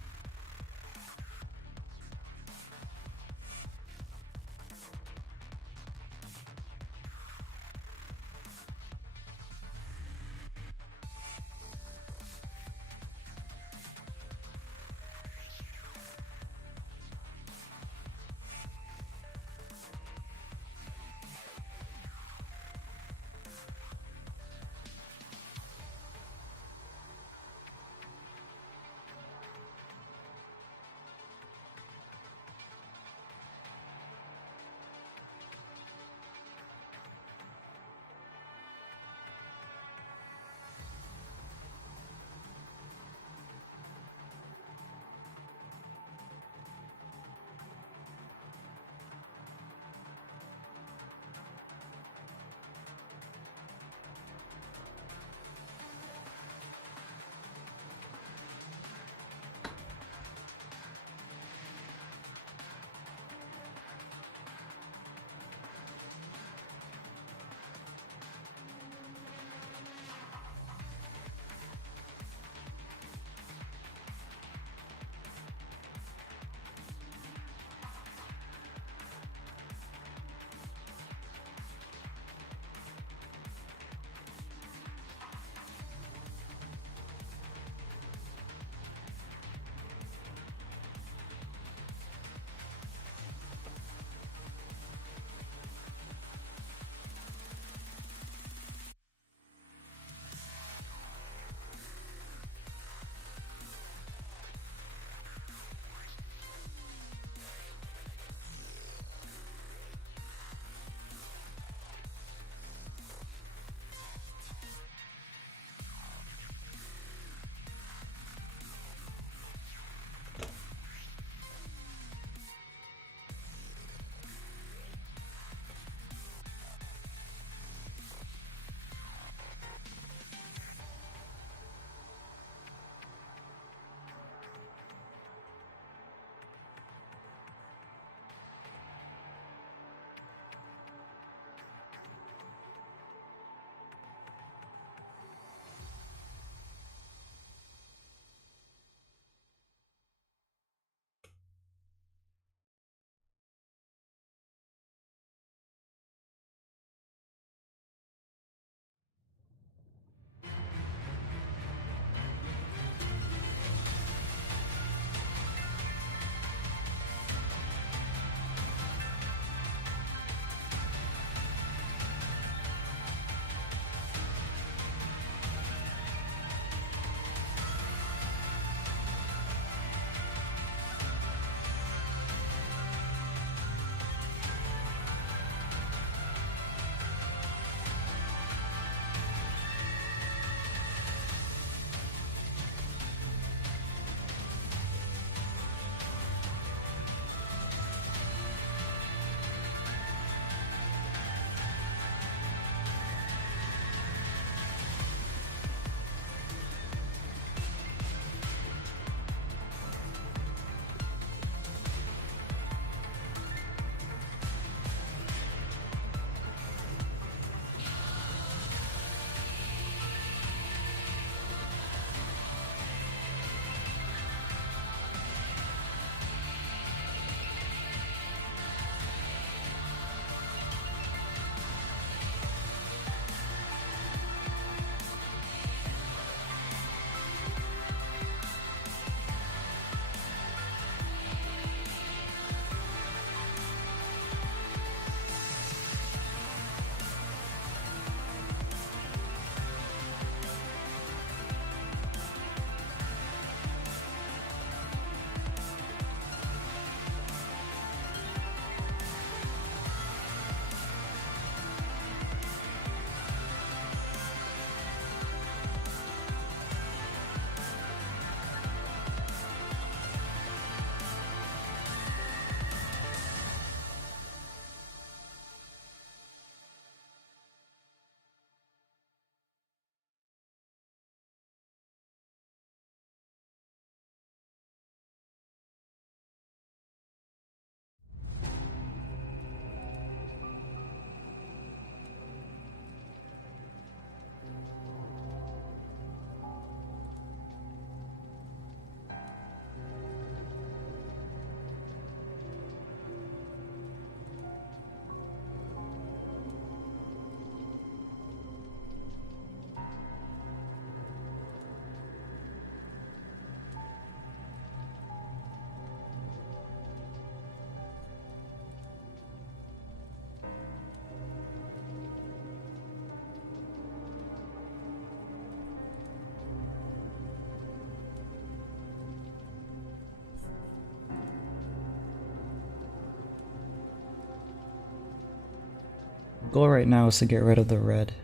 goal right now is to get rid of the red.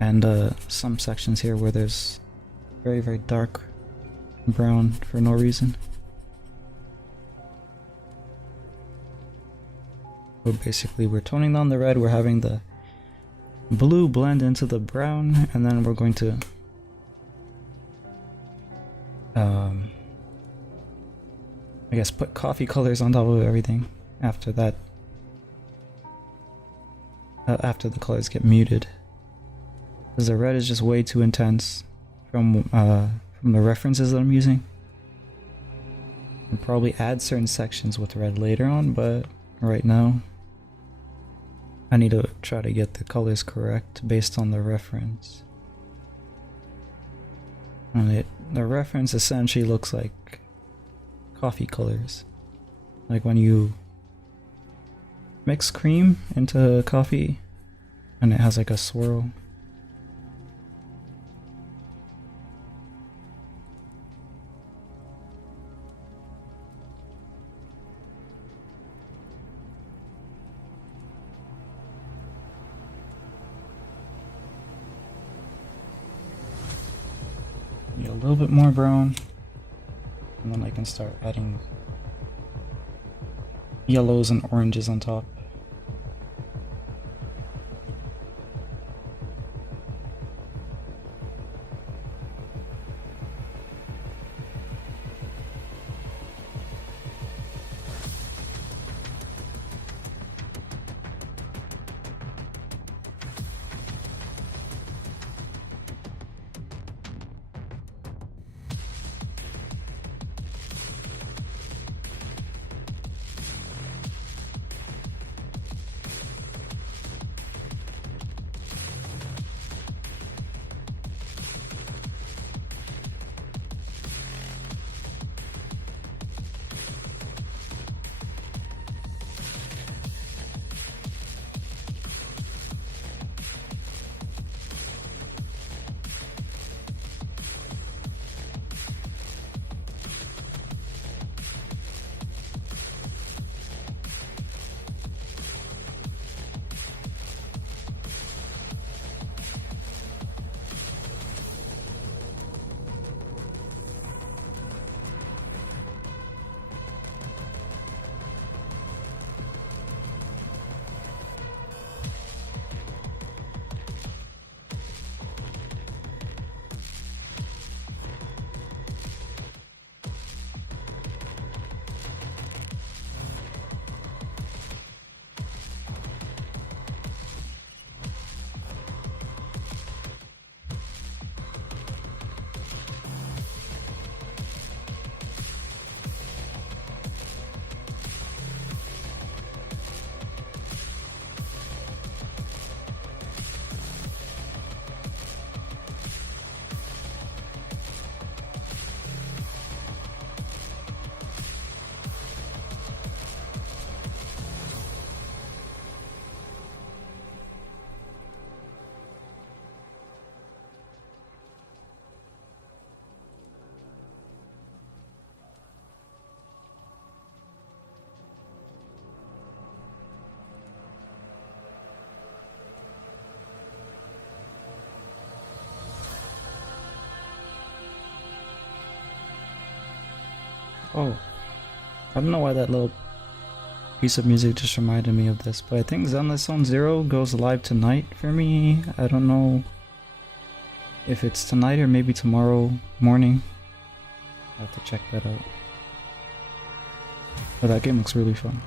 And some sections here where there's very, very dark brown for no reason. So basically we're toning down the red, we're having the blue blend into the brown, and then we're going to I guess put coffee colors on top of everything after that. After the colors get muted. Because the red is just way too intense from the references that I'm using. I'll probably add certain sections with red later on, but right now I need to try to get the colors correct based on the reference. And the reference essentially looks like coffee colors. Like when you mix cream into coffee and it has like a swirl. Need a little bit more brown, and then I can start adding yellows and oranges on top. Oh, I don't know why that little piece of music just reminded me of this, but I think Zenless Zone Zero goes live tonight for me. I don't know if it's tonight or maybe tomorrow morning. I have to check that out. But that game looks really fun.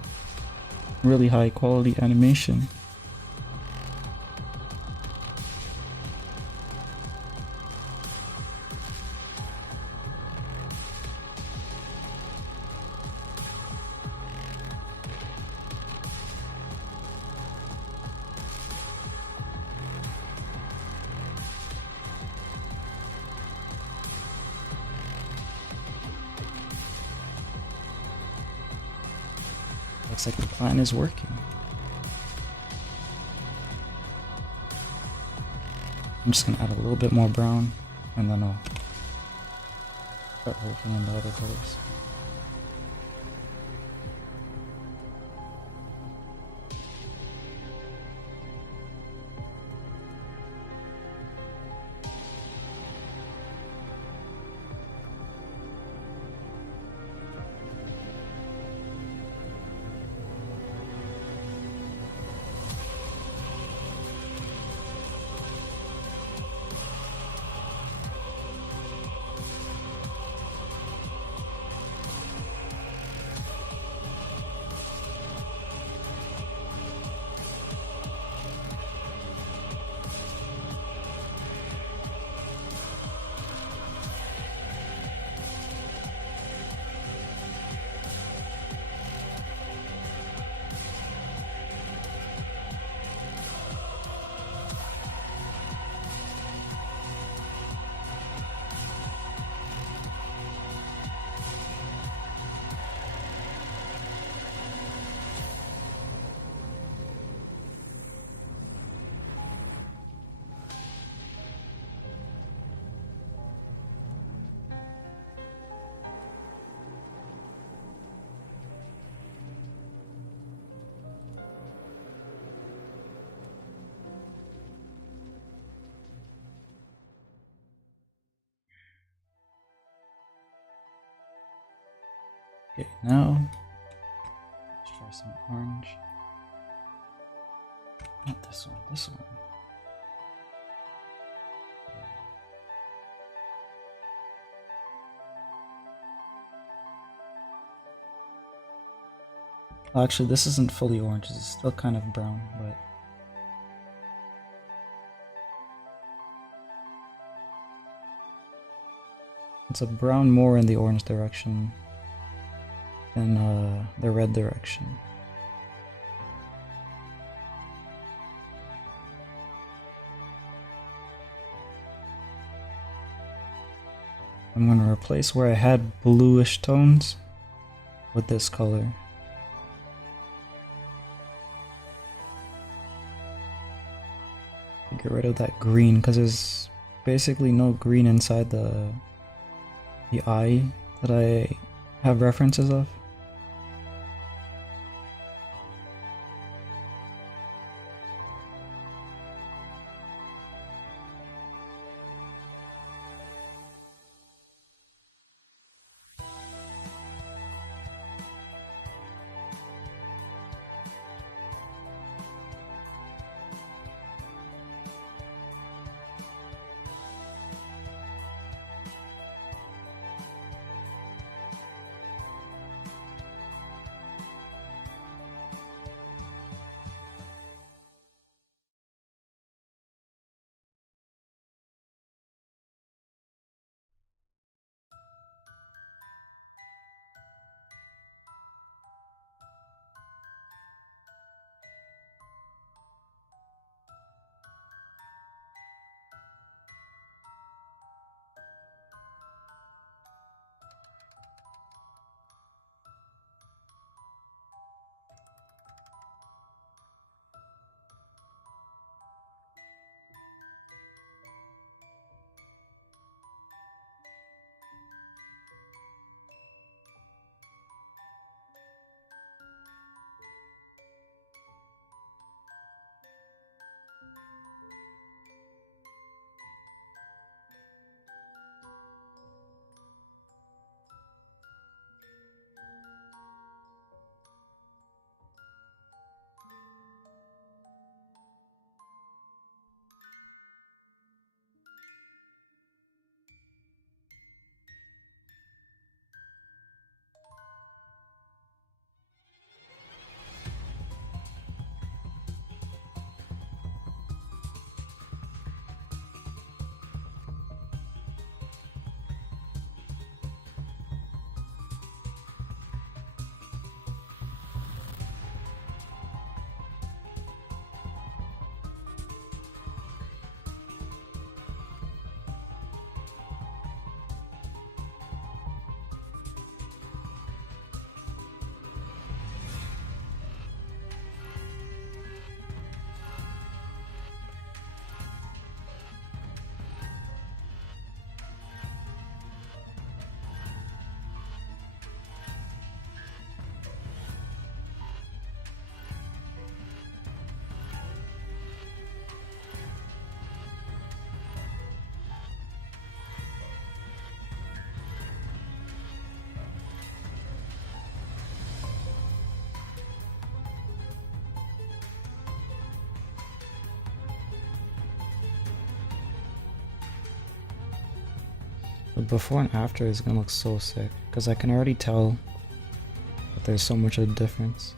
Really high quality animation. Looks like the plan is working. I'm just gonna add a little bit more brown and then I'll start working on the other colors. Okay, now let's try some orange. Not this one, this one. Well, actually, this isn't fully orange, it's still kind of brown, but it's a brown more in the orange direction than the red direction. I'm going to replace where I had bluish tones with this color. Get rid of that green because there's basically no green inside the eye that I have references of. The before and after is gonna look so sick because I can already tell that there's so much of a difference.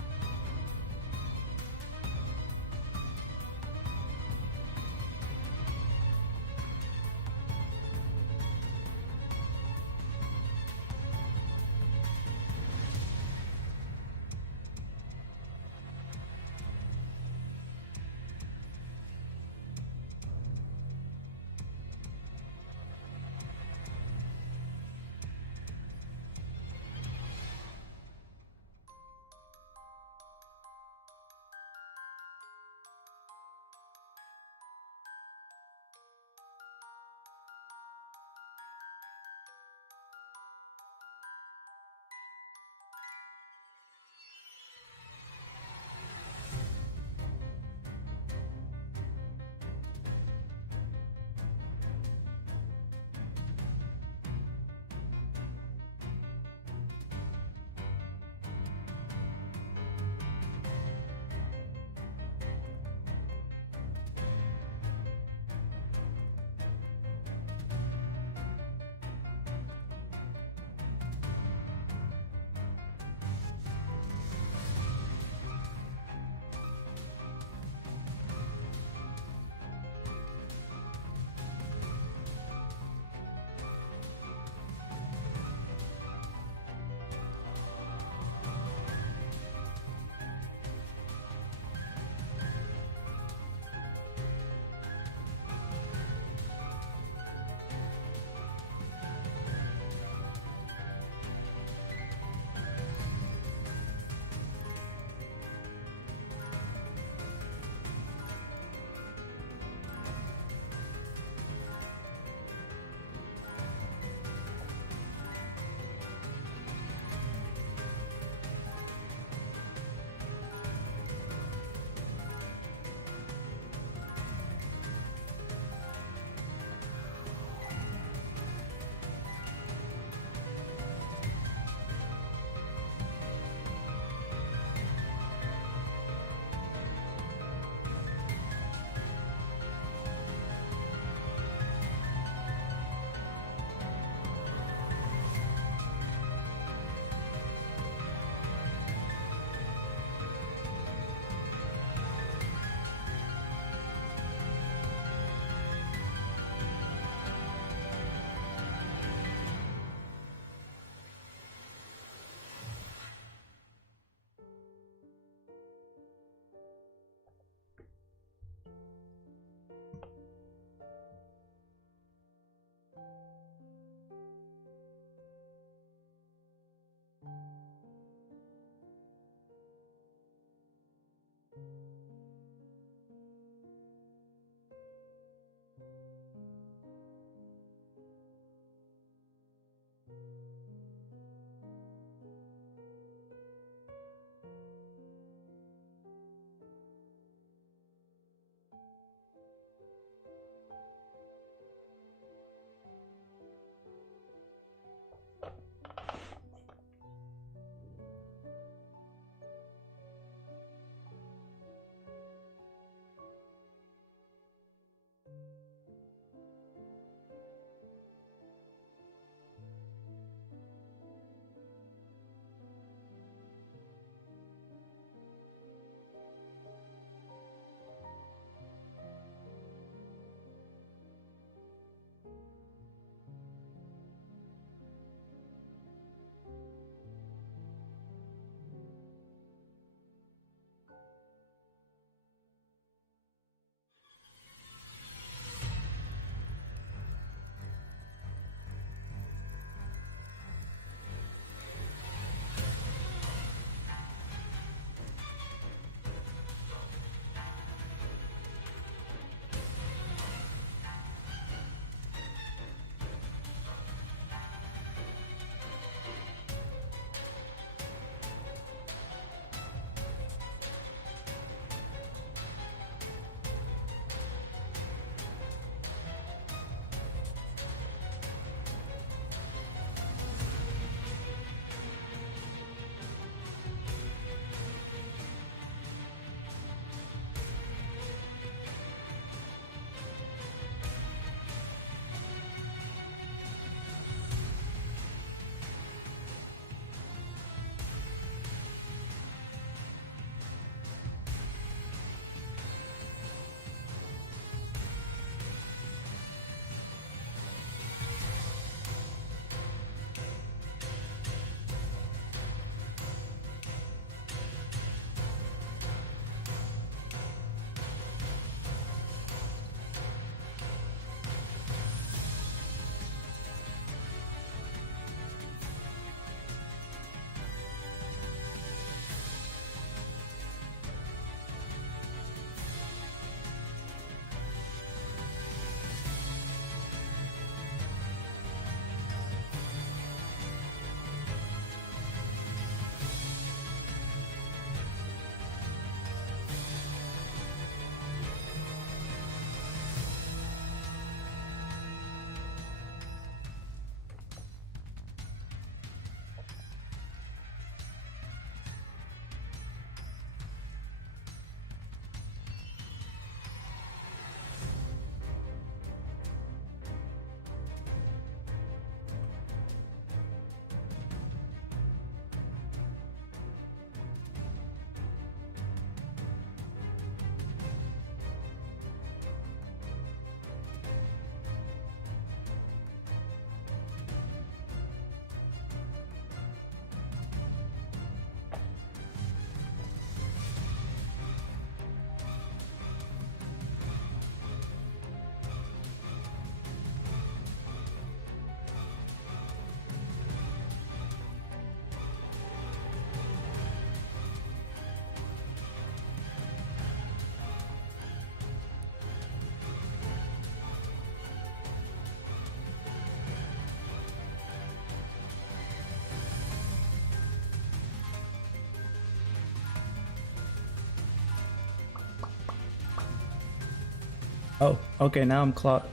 Oh, okay, now I'm clocking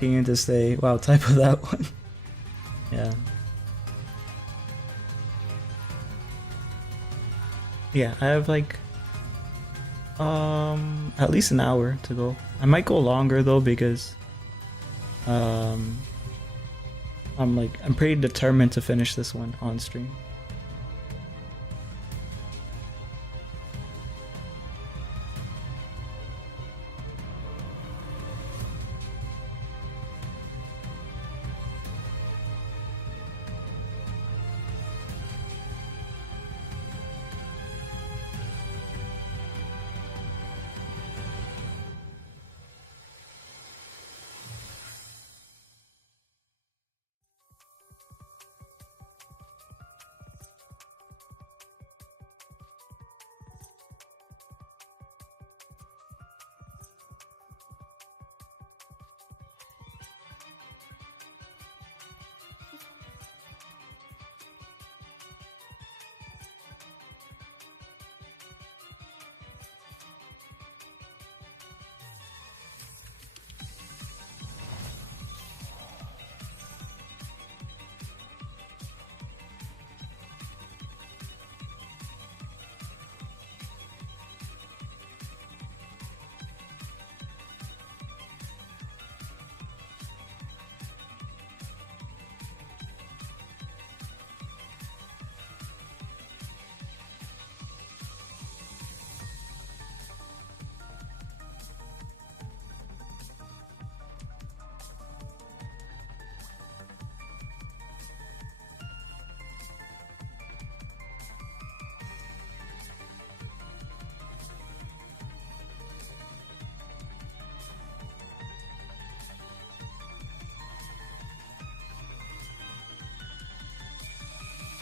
in to say, wow, type of that one. Yeah. Yeah, I have like at least an hour to go. I might go longer though because um I'm pretty determined to finish this one on stream.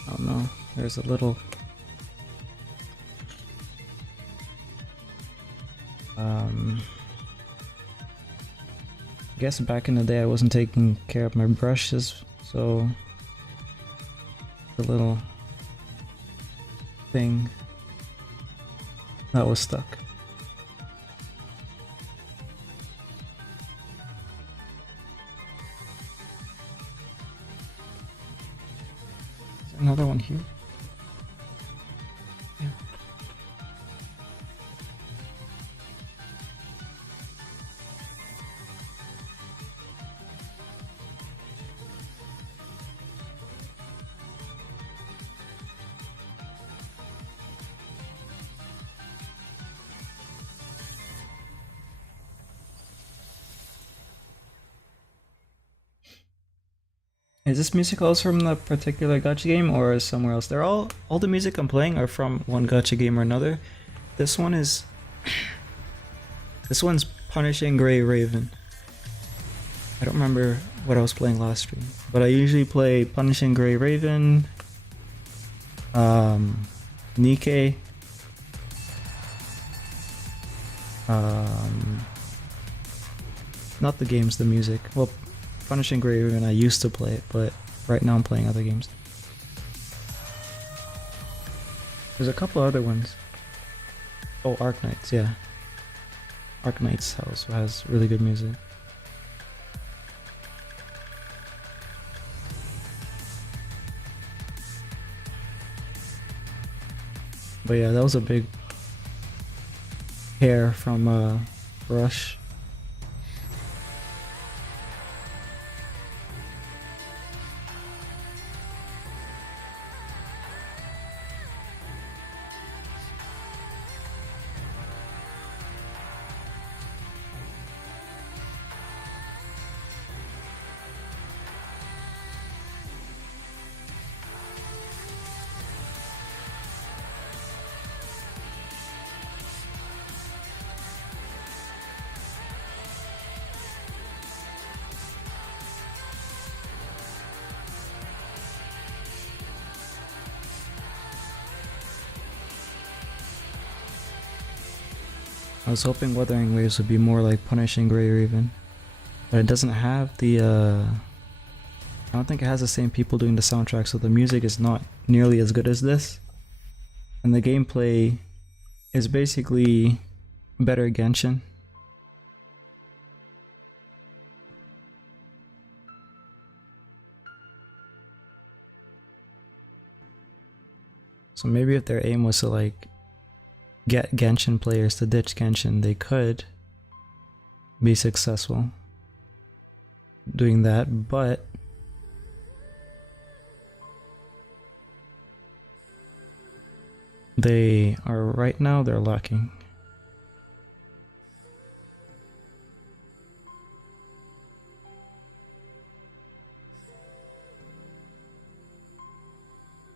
Oh no, there's a little I guess back in the day I wasn't taking care of my brushes, so the little thing that was stuck. Is there another one here? Yeah. Is this music also from the particular gacha game or is somewhere else? They're all the music I'm playing are from one gacha game or another. This one is this one's Punishing Gray Raven. I don't remember what I was playing last stream, but I usually play Punishing Gray Raven, Nikke, not the games, the music. Well, Punishing Gray Raven, I used to play it, but right now I'm playing other games. There's a couple other ones. Oh, Arknights, yeah. Arknights also has really good music. But yeah, that was a big hair from Rush. I was hoping Wuthering Waves would be more like Punishing Gray Raven, but it doesn't have the I don't think it has the same people doing the soundtrack, so the music is not nearly as good as this. And the gameplay is basically better Genshin. So maybe if their aim was to like get Genshin players to ditch Genshin, they could be successful doing that, but they are right now they're lacking.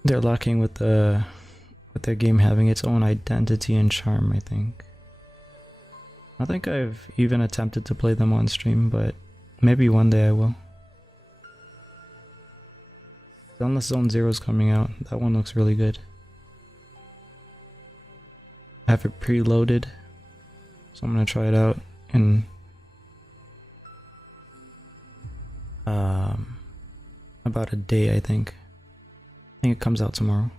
They're lacking with their game having its own identity and charm, I think. I think I've even attempted to play them on stream, but maybe one day I will. Unless Zone Zero is coming out, that one looks really good. I have it preloaded, so I'm gonna try it out in about a day, I think. I think it comes out tomorrow.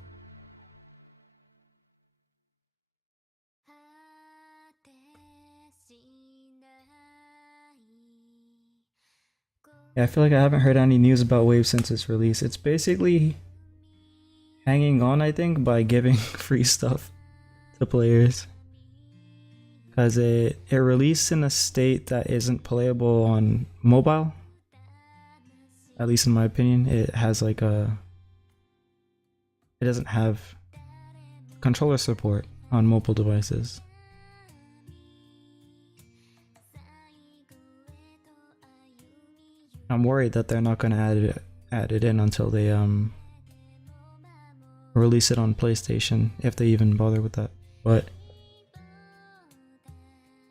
Yeah, I feel like I haven't heard any news about Wave since its release. It's basically hanging on, I think, by giving free stuff to players. Because it released in a state that isn't playable on mobile. At least in my opinion. It has like it doesn't have controller support on mobile devices. I'm worried that they're not going to add it in until they release it on PlayStation, if they even bother with that. But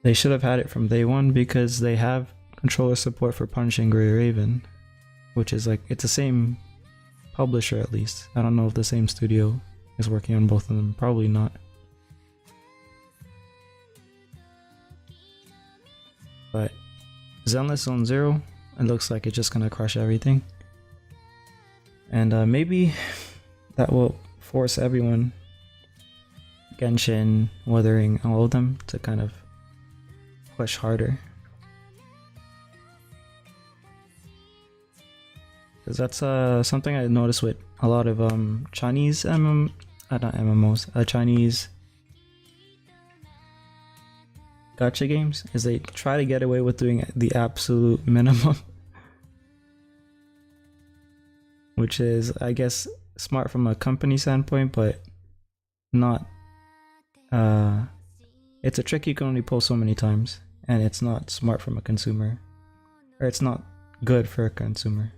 they should have had it from day one, because they have controller support for Punishing Grey Raven, which is like, it's the same publisher at least. I don't know if the same studio is working on both of them. Probably not. But Zenless Zone Zero, it looks like it's just gonna crush everything. And maybe that will force everyone, Genshin, Wuthering, all of them, to kind of push harder. Because that's something I noticed with a lot of Chinese Chinese gacha games, is they try to get away with doing the absolute minimum. Which is, I guess, smart from a company standpoint, but not... it's a trick you can only pull so many times, and it's not smart from a consumer. Or it's not good for a consumer.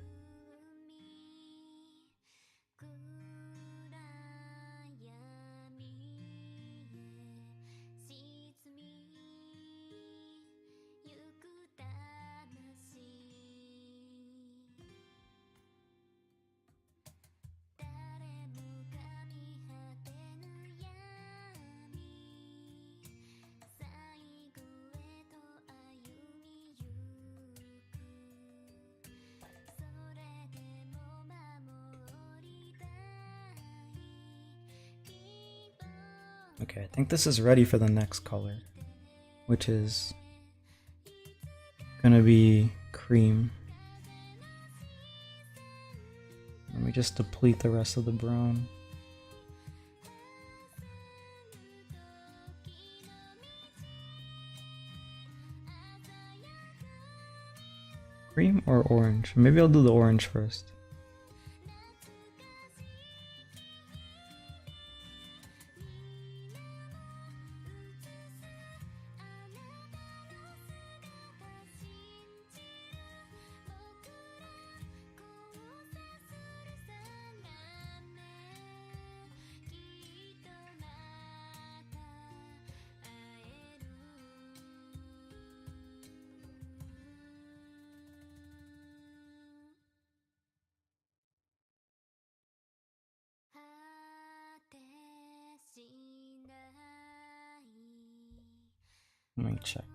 Okay, I think this is ready for the next color, which is gonna be cream. Let me just deplete the rest of the brown. Cream or orange? Maybe I'll do the orange first. Let me check.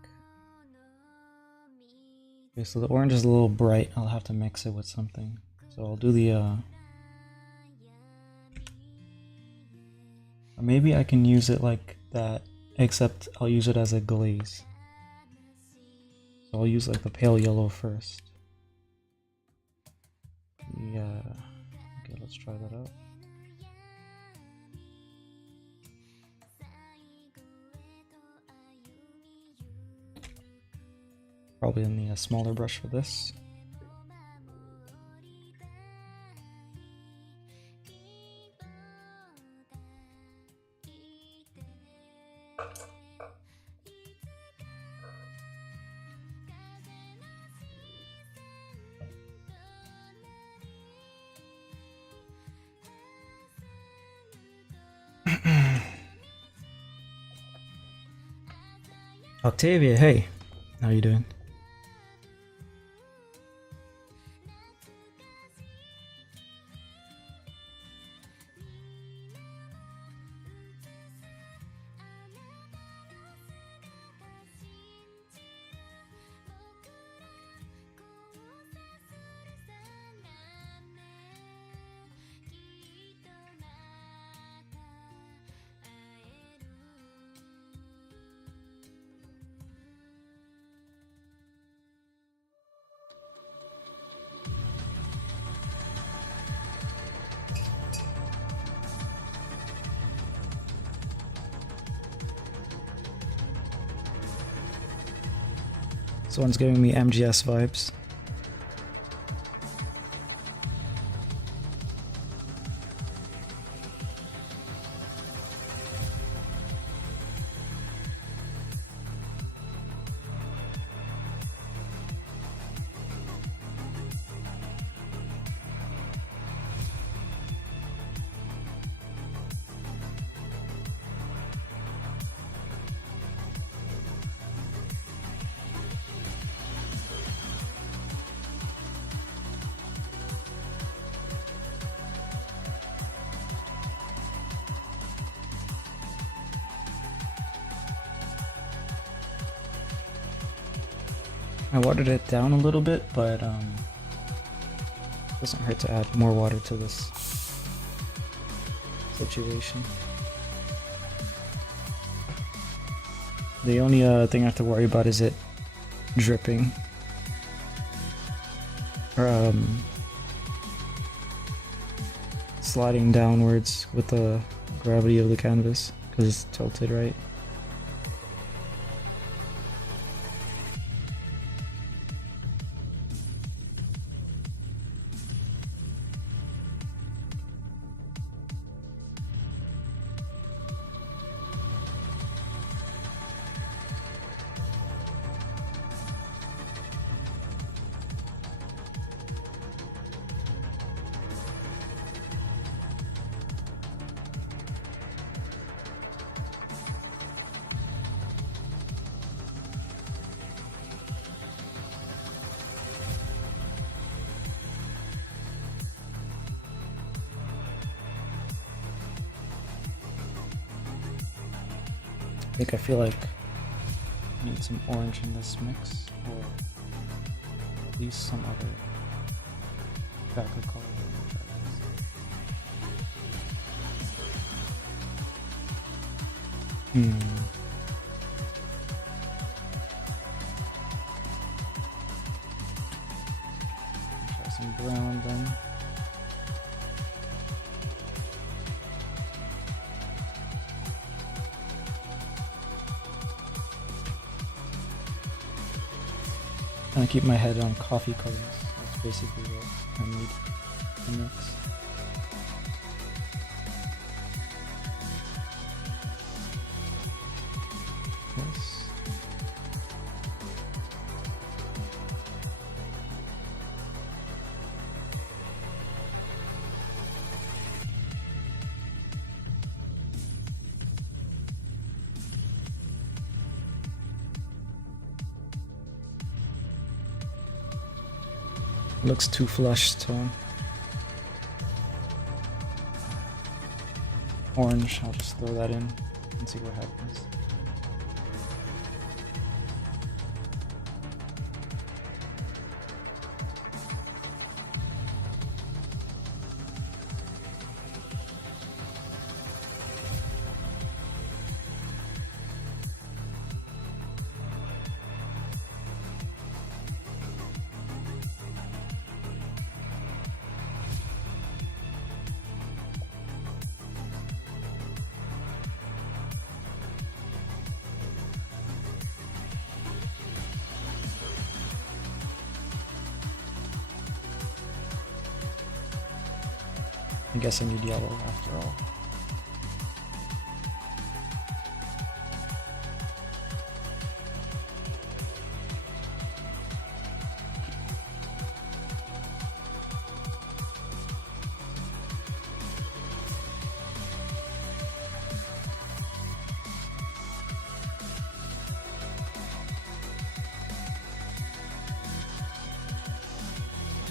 Okay, so the orange is a little bright. I'll have to mix it with something. So I'll do the or maybe I can use it like that, except I'll use it as a glaze. So I'll use like the pale yellow first. Yeah. Okay, let's try that out. Probably in the smaller brush for this. Octavia, hey, how you doing? This one's giving me MGS vibes. I watered it down a little bit, but doesn't hurt to add more water to this situation. The only thing I have to worry about is it dripping or sliding downwards with the gravity of the canvas because it's tilted, right? I feel like I need some orange in this mix, or at least some other backer color. Try some brown then. I keep my head on coffee colors. That's basically what I need to mix. Yes. Looks too flush tone. Orange, I'll just throw that in and see what happens. I guess I need yellow after all.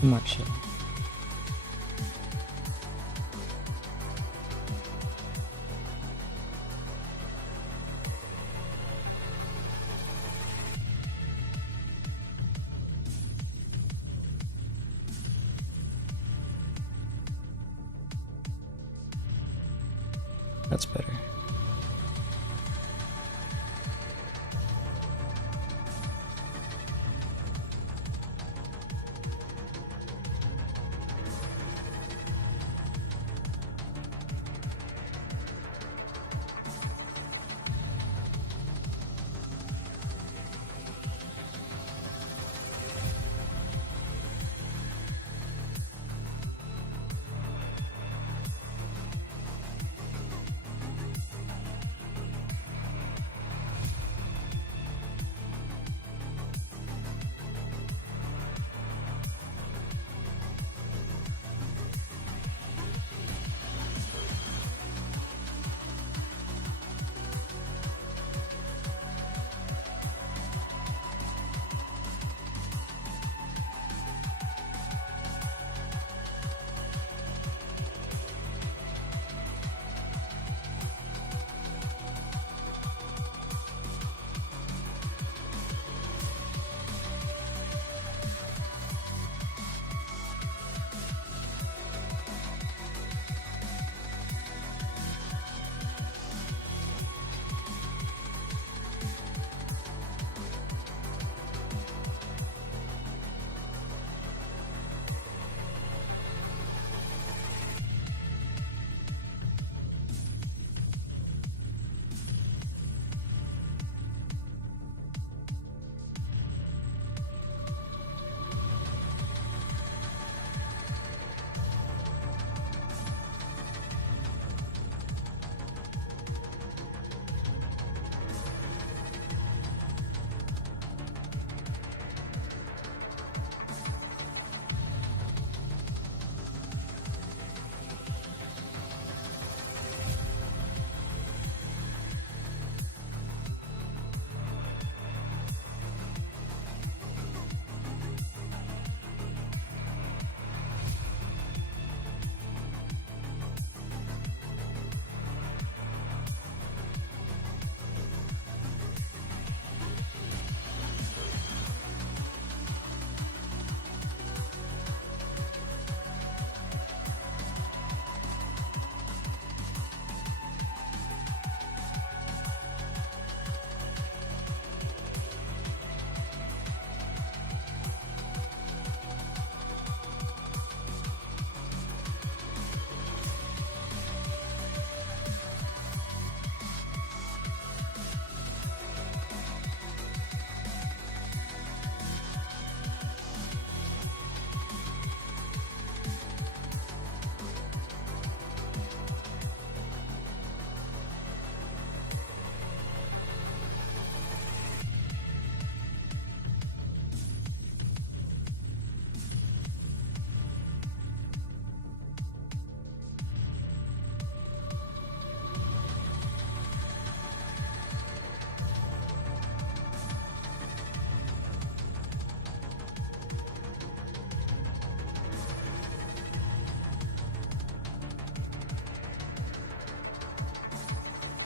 Too much yellow. That's better.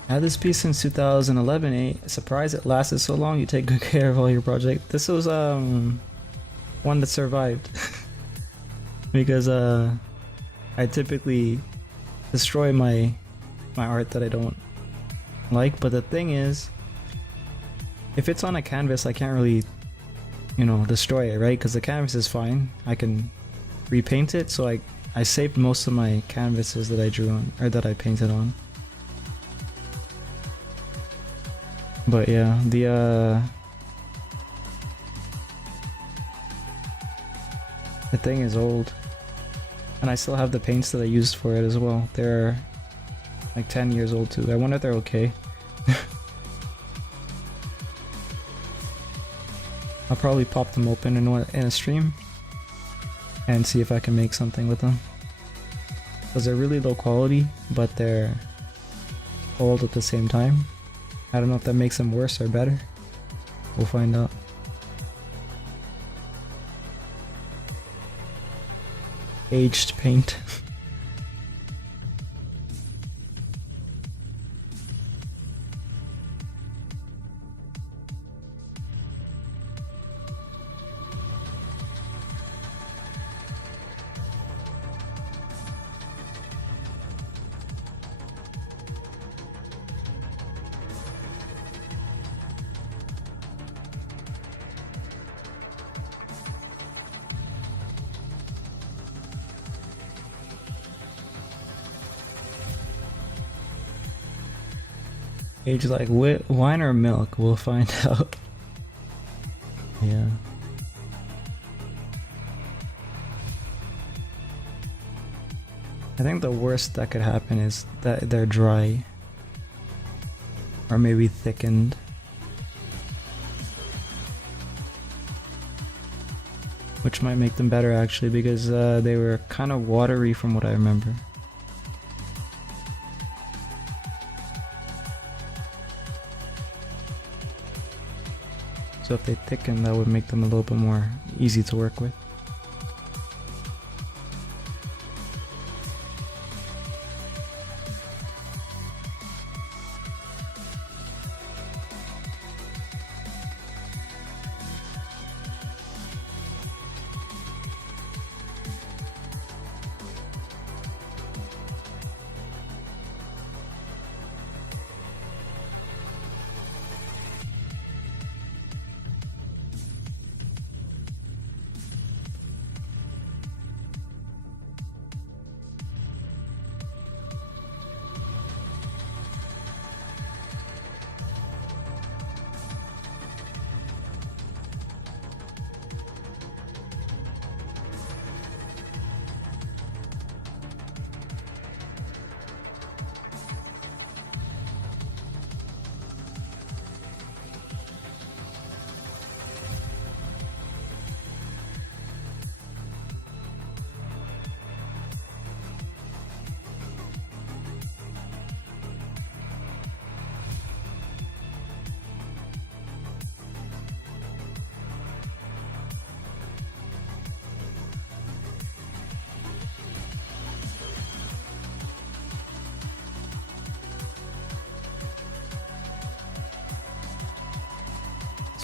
I had this piece since 2011. Surprised it lasted so long. You take good care of all your project. This was one that survived because I typically destroy my art that I don't like. But the thing is, if it's on a canvas, I can't really, destroy it, right? Because the canvas is fine. I can repaint it. So I saved most of my canvases that I drew on or that I painted on. But yeah, the thing is old. And I still have the paints that I used for it as well. They're like 10 years old too. I wonder if they're okay. I'll probably pop them open in a stream and see if I can make something with them. Because they're really low quality, but they're old at the same time. I don't know if that makes them worse or better. We'll find out. Aged paint. Age like wine or milk? We'll find out. Yeah. I think the worst that could happen is that they're dry. Or maybe thickened. Which might make them better actually, because they were kind of watery from what I remember. So if they thicken, that would make them a little bit more easy to work with.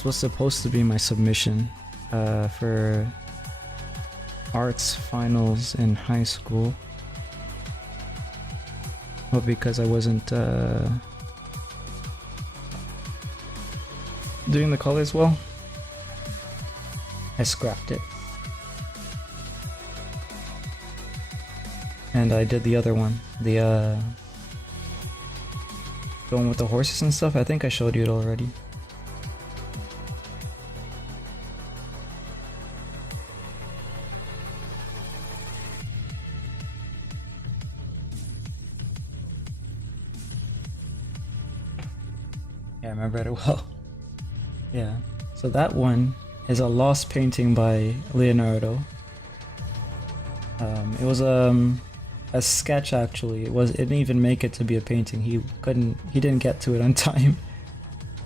This was supposed to be my submission for arts finals in high school, but because I wasn't doing the colors well, I scrapped it. And I did the other one, the going with the horses and stuff. I think I showed you it already. Yeah, I remember it well. Yeah, so that one is a lost painting by Leonardo. It was a sketch actually. It didn't even make it to be a painting. He didn't get to it on time.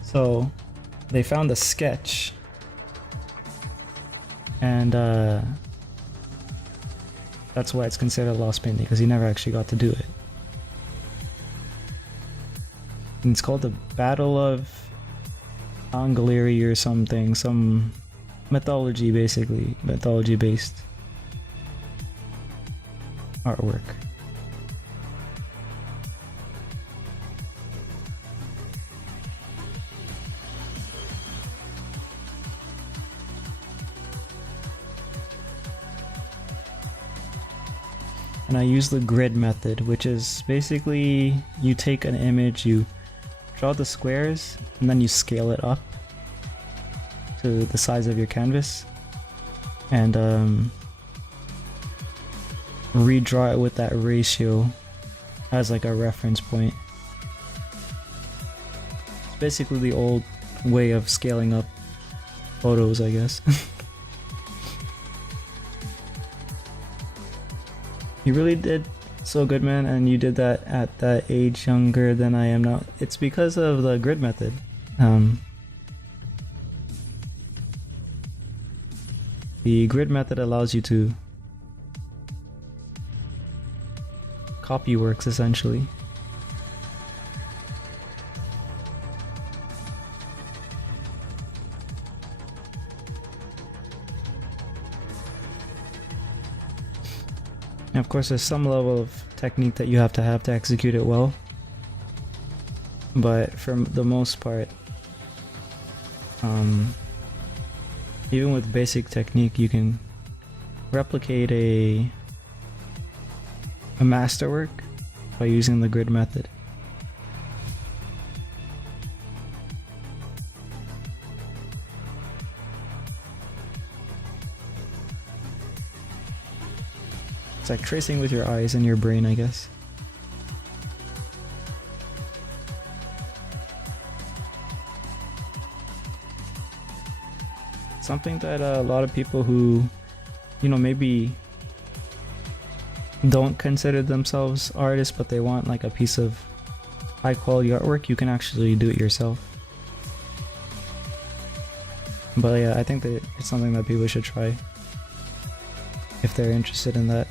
So they found the sketch, and that's why it's considered a lost painting, because he never actually got to do it. And it's called the Battle of Angolieri or something, some mythology basically, mythology based artwork. And I use the grid method, which is basically you take an image, you draw the squares, and then you scale it up to the size of your canvas, and redraw it with that ratio as like a reference point. It's basically the old way of scaling up photos, I guess. You really did so good, man, and you did that at that age younger than I am now. It's because of the grid method. The grid method allows you to copy works essentially. And of course, there's some level of technique that you have to execute it well. But for the most part, even with basic technique, you can replicate a masterwork by using the grid method. It's like tracing with your eyes and your brain, I guess. Something that a lot of people who, you know, maybe don't consider themselves artists, but they want like a piece of high quality artwork, you can actually do it yourself. But yeah, I think that it's something that people should try if they're interested in that.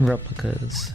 Replicas.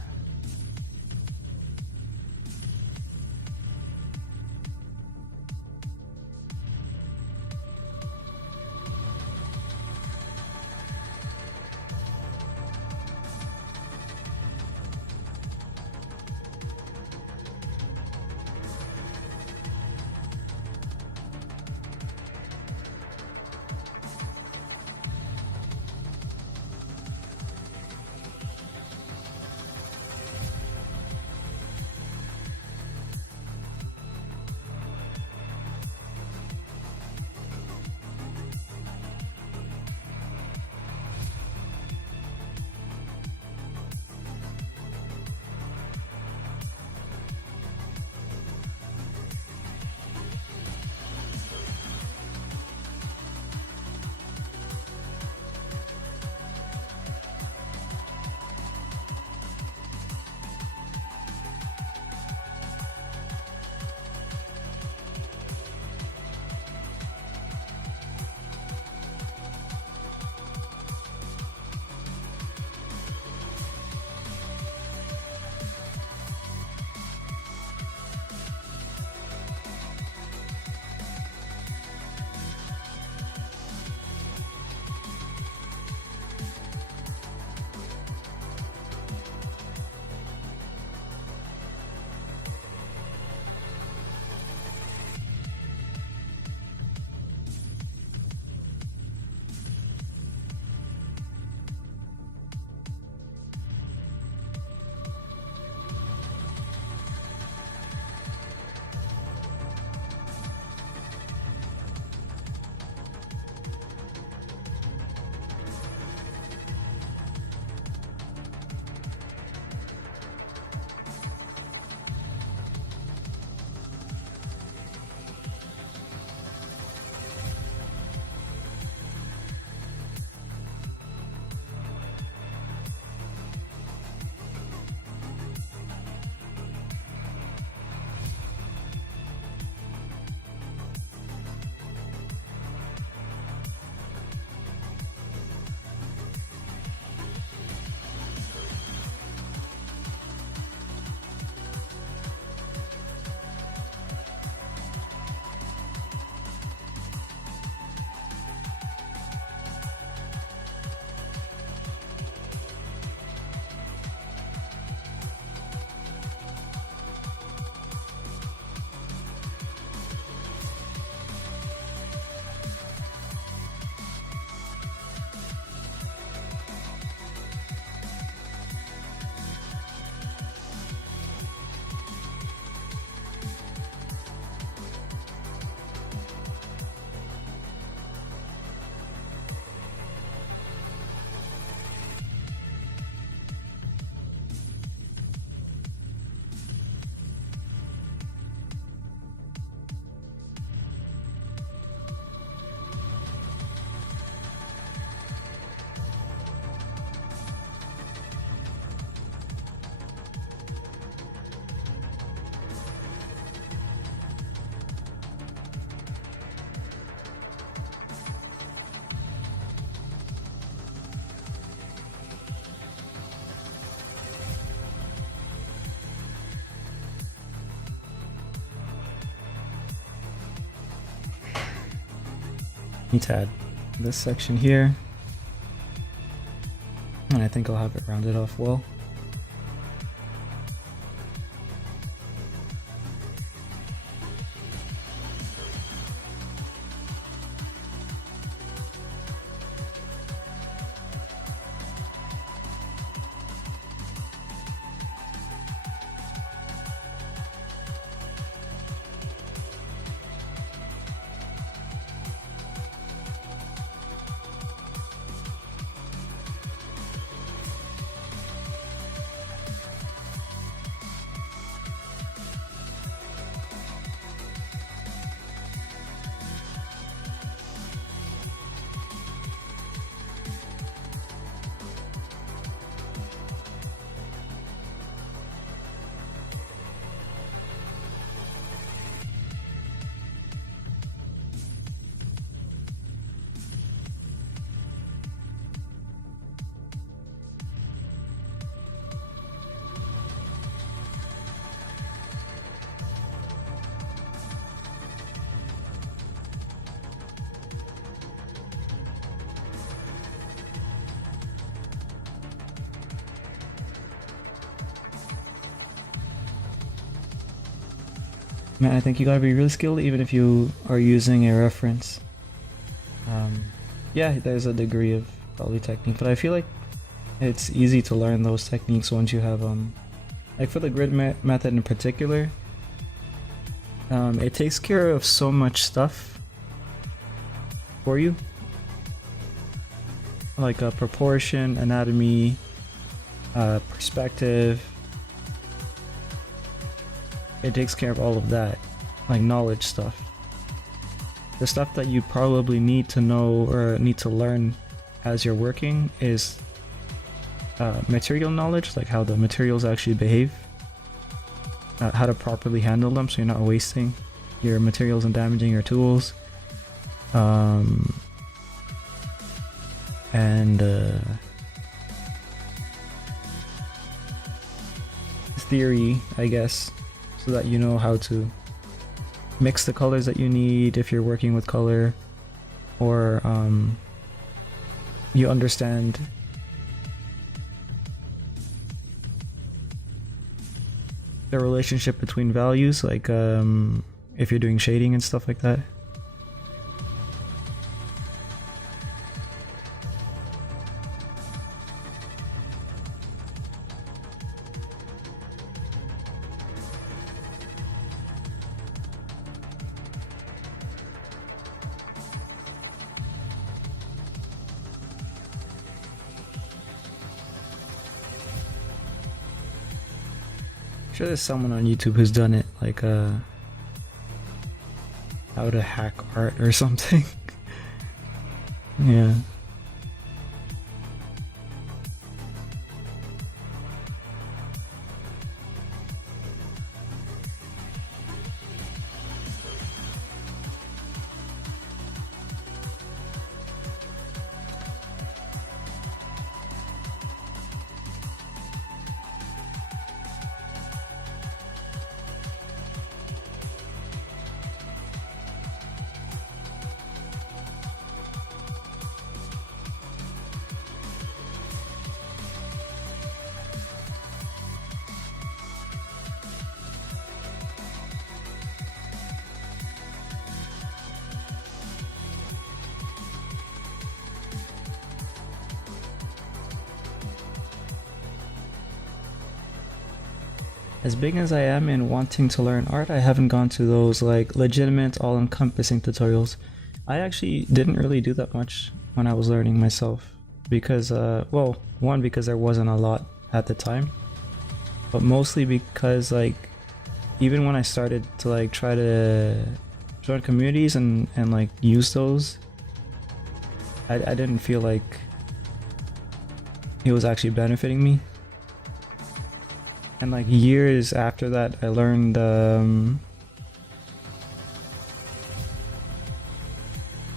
Need to add this section here. And I think I'll have it rounded off well. Man, I think you gotta be really skilled even if you are using a reference. Yeah, there's a degree of probably technique, but I feel like it's easy to learn those techniques once you have like for the grid method in particular. It takes care of so much stuff for you, like proportion, anatomy, perspective. It takes care of all of that, like knowledge stuff. The stuff that you probably need to know or need to learn as you're working is material knowledge, like how the materials actually behave, how to properly handle them so you're not wasting your materials and damaging your tools, and theory, I guess, so that you know how to mix the colors that you need if you're working with color, or you understand the relationship between values, like if you're doing shading and stuff like that. Sure, there's someone on YouTube who's done it, like how to hack art or something. Yeah. As big as I am in wanting to learn art, I haven't gone to those like legitimate all-encompassing tutorials. I actually didn't really do that much when I was learning myself because, well, one, because there wasn't a lot at the time, but mostly because like even when I started to like try to join communities and like use those, I didn't feel like it was actually benefiting me. And like years after that, I learned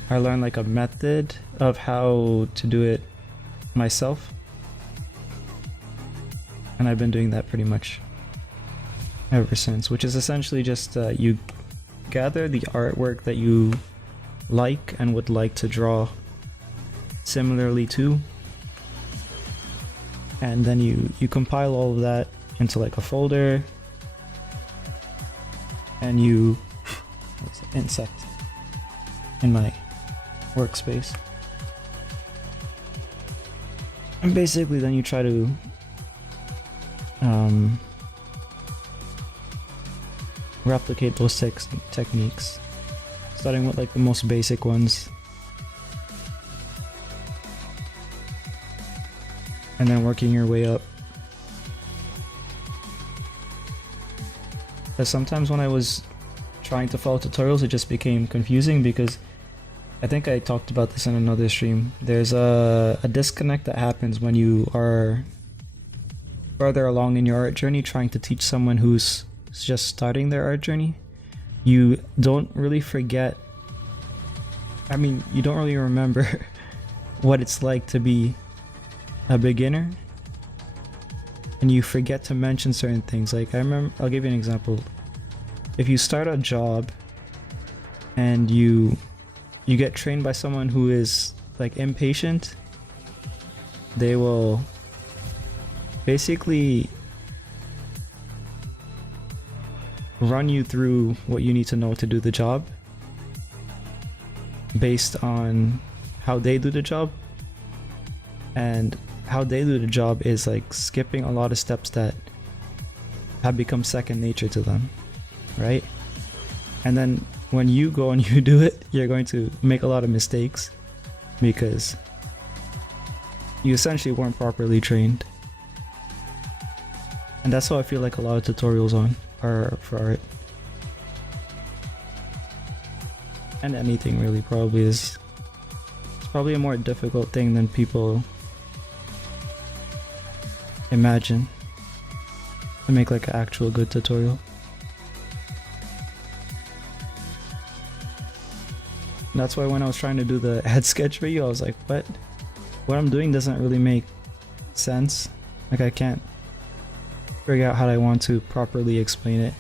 like a method of how to do it myself, and I've been doing that pretty much ever since, which is essentially just you gather the artwork that you like and would like to draw similarly to, and then you compile all of that into like a folder, and you insect in my workspace, and basically then you try to replicate those techniques, starting with like the most basic ones, and then working your way up. Because sometimes when I was trying to follow tutorials, it just became confusing, because I think I talked about this in another stream. There's a disconnect that happens when you are further along in your art journey trying to teach someone who's just starting their art journey. You don't really forget, I mean, you don't really remember what it's like to be a beginner, and you forget to mention certain things. Like, I remember, I'll give you an example. If you start a job and you get trained by someone who is like impatient, they will basically run you through what you need to know to do the job based on how they do the job, and how they do the job is like skipping a lot of steps that have become second nature to them, right? And then when you go and you do it, you're going to make a lot of mistakes because you essentially weren't properly trained. And that's how I feel like a lot of tutorials are for art. And anything really probably is. It's probably a more difficult thing than people imagine to make like an actual good tutorial. And that's why when I was trying to do the head sketch video, I was like, what I'm doing doesn't really make sense. Like, I can't figure out how I want to properly explain it.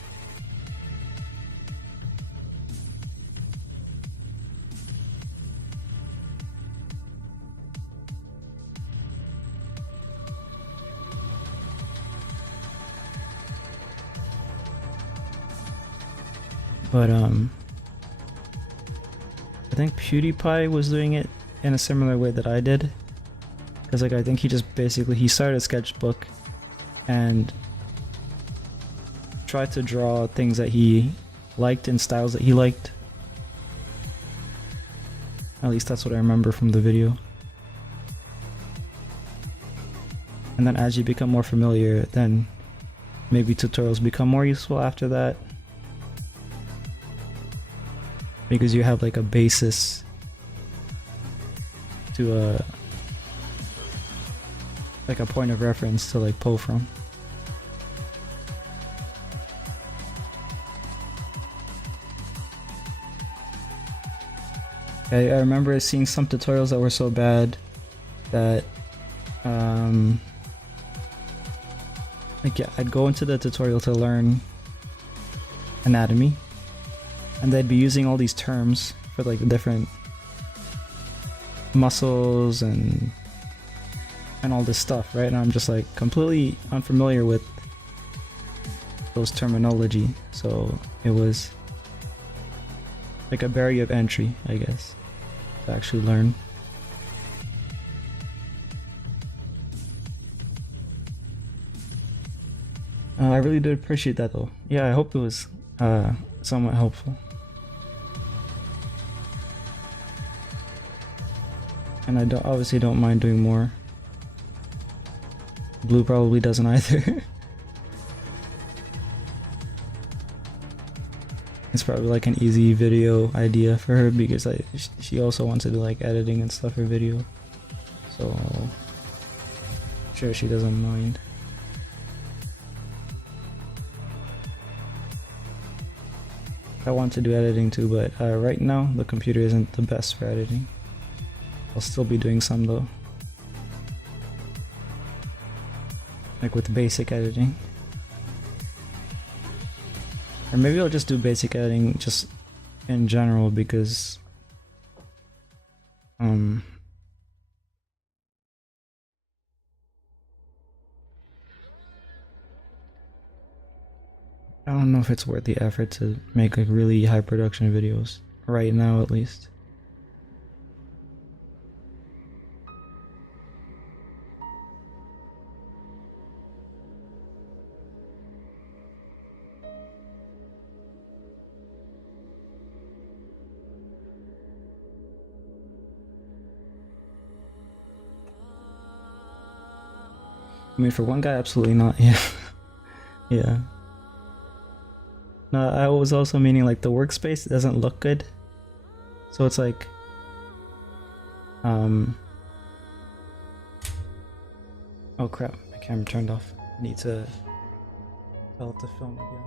But I think PewDiePie was doing it in a similar way that I did, because like I think he started a sketchbook and tried to draw things that he liked in styles that he liked. At least that's what I remember from the video. And then as you become more familiar, then maybe tutorials become more useful after that, because you have like a basis to like a point of reference to like pull from. I remember seeing some tutorials that were so bad that like, yeah, I'd go into the tutorial to learn anatomy, and they'd be using all these terms for like the different muscles and all this stuff, right? And I'm just like completely unfamiliar with those terminology, so it was like a barrier of entry, I guess, to actually learn. I really did appreciate that though. Yeah, I hope it was somewhat helpful. And I obviously don't mind doing more. Blue probably doesn't either. It's probably like an easy video idea for her, because she also wants to do like editing and stuff for video. So I'm sure she doesn't mind. I want to do editing too, but right now the computer isn't the best for editing. I'll still be doing some though, like with basic editing. Or maybe I'll just do basic editing just in general, because Um, I don't know if it's worth the effort to make like really high production videos right now, at least. I mean, for one guy, absolutely not. Yeah, yeah. No, I was also meaning like the workspace doesn't look good, so it's like, um. Oh crap! My camera turned off. I need to tell it to film again.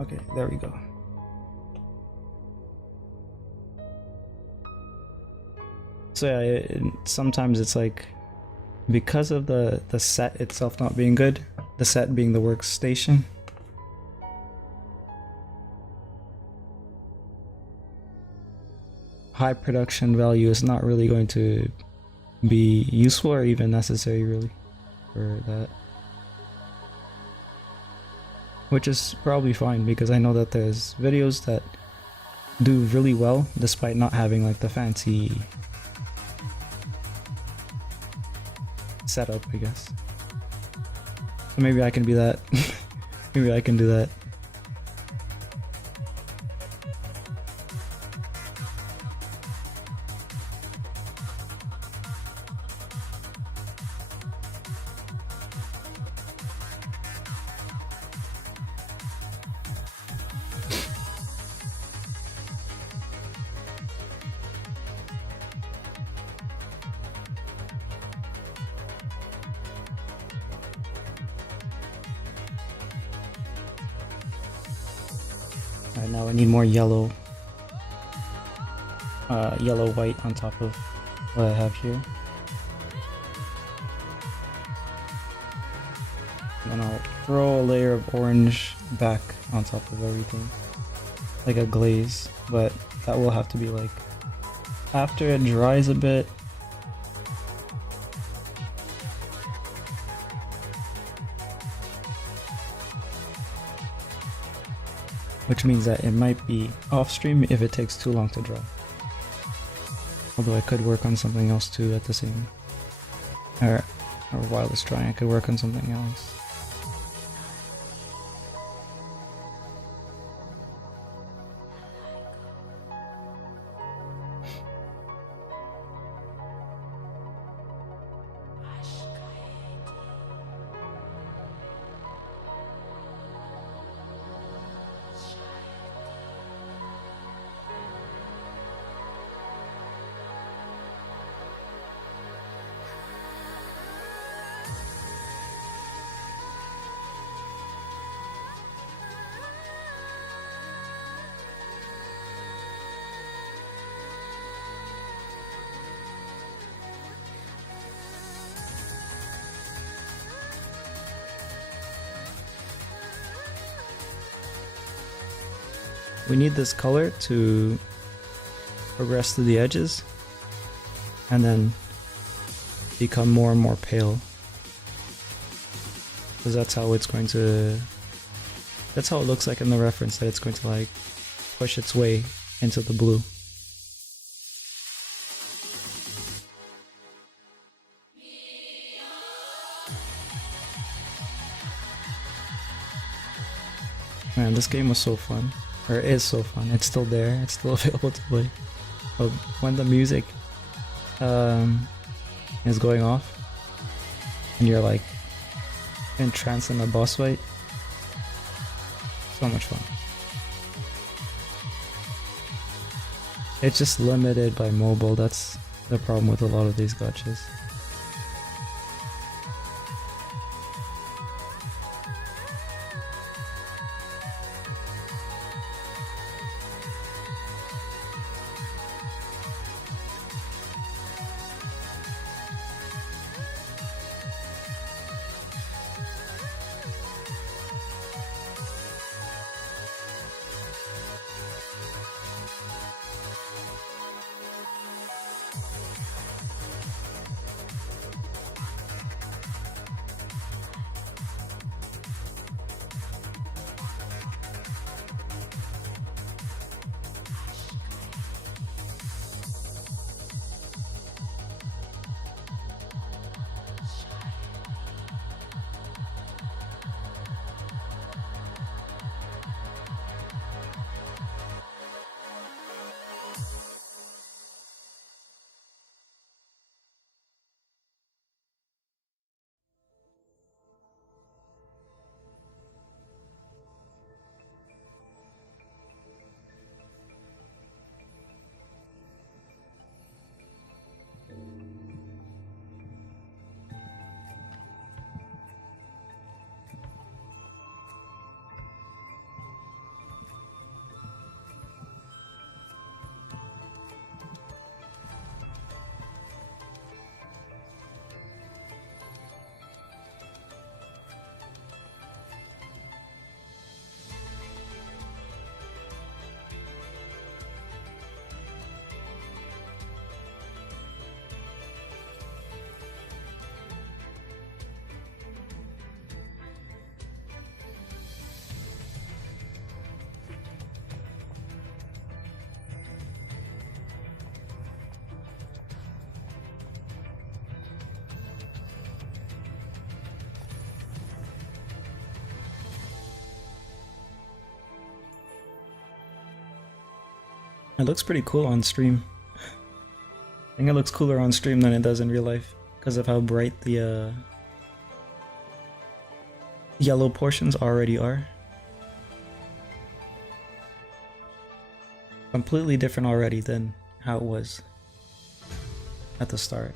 Okay, there we go. So yeah, sometimes it's like because of the set itself not being good, the set being the workstation. High production value is not really going to be useful or even necessary really for that. Which is probably fine because I know that there's videos that do really well despite not having like the fancy setup, I guess. So maybe I can be that. Maybe I can do that. Alright, now I need more yellow. Yellow white on top of what I have here. And then I'll throw a layer of orange back on top of everything. Like a glaze, but that will have to be like after it dries a bit. Which means that it might be off stream if it takes too long to dry. Although I could work on something else too at the same, or while it's drying I could work on something else. We need this color to progress to the edges and then become more and more pale, because that's how it's going to, that's how it looks like in the reference, that it's going to like push its way into the blue. Man, this game was so fun. Or is so fun. It's still there. It's still available to play. But when the music is going off and you're like entranced in the boss fight, so much fun. It's just limited by mobile. That's the problem with a lot of these gachas. It looks pretty cool on stream. I think it looks cooler on stream than it does in real life because of how bright the yellow portions already are. Completely different already than how it was at the start.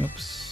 Oops.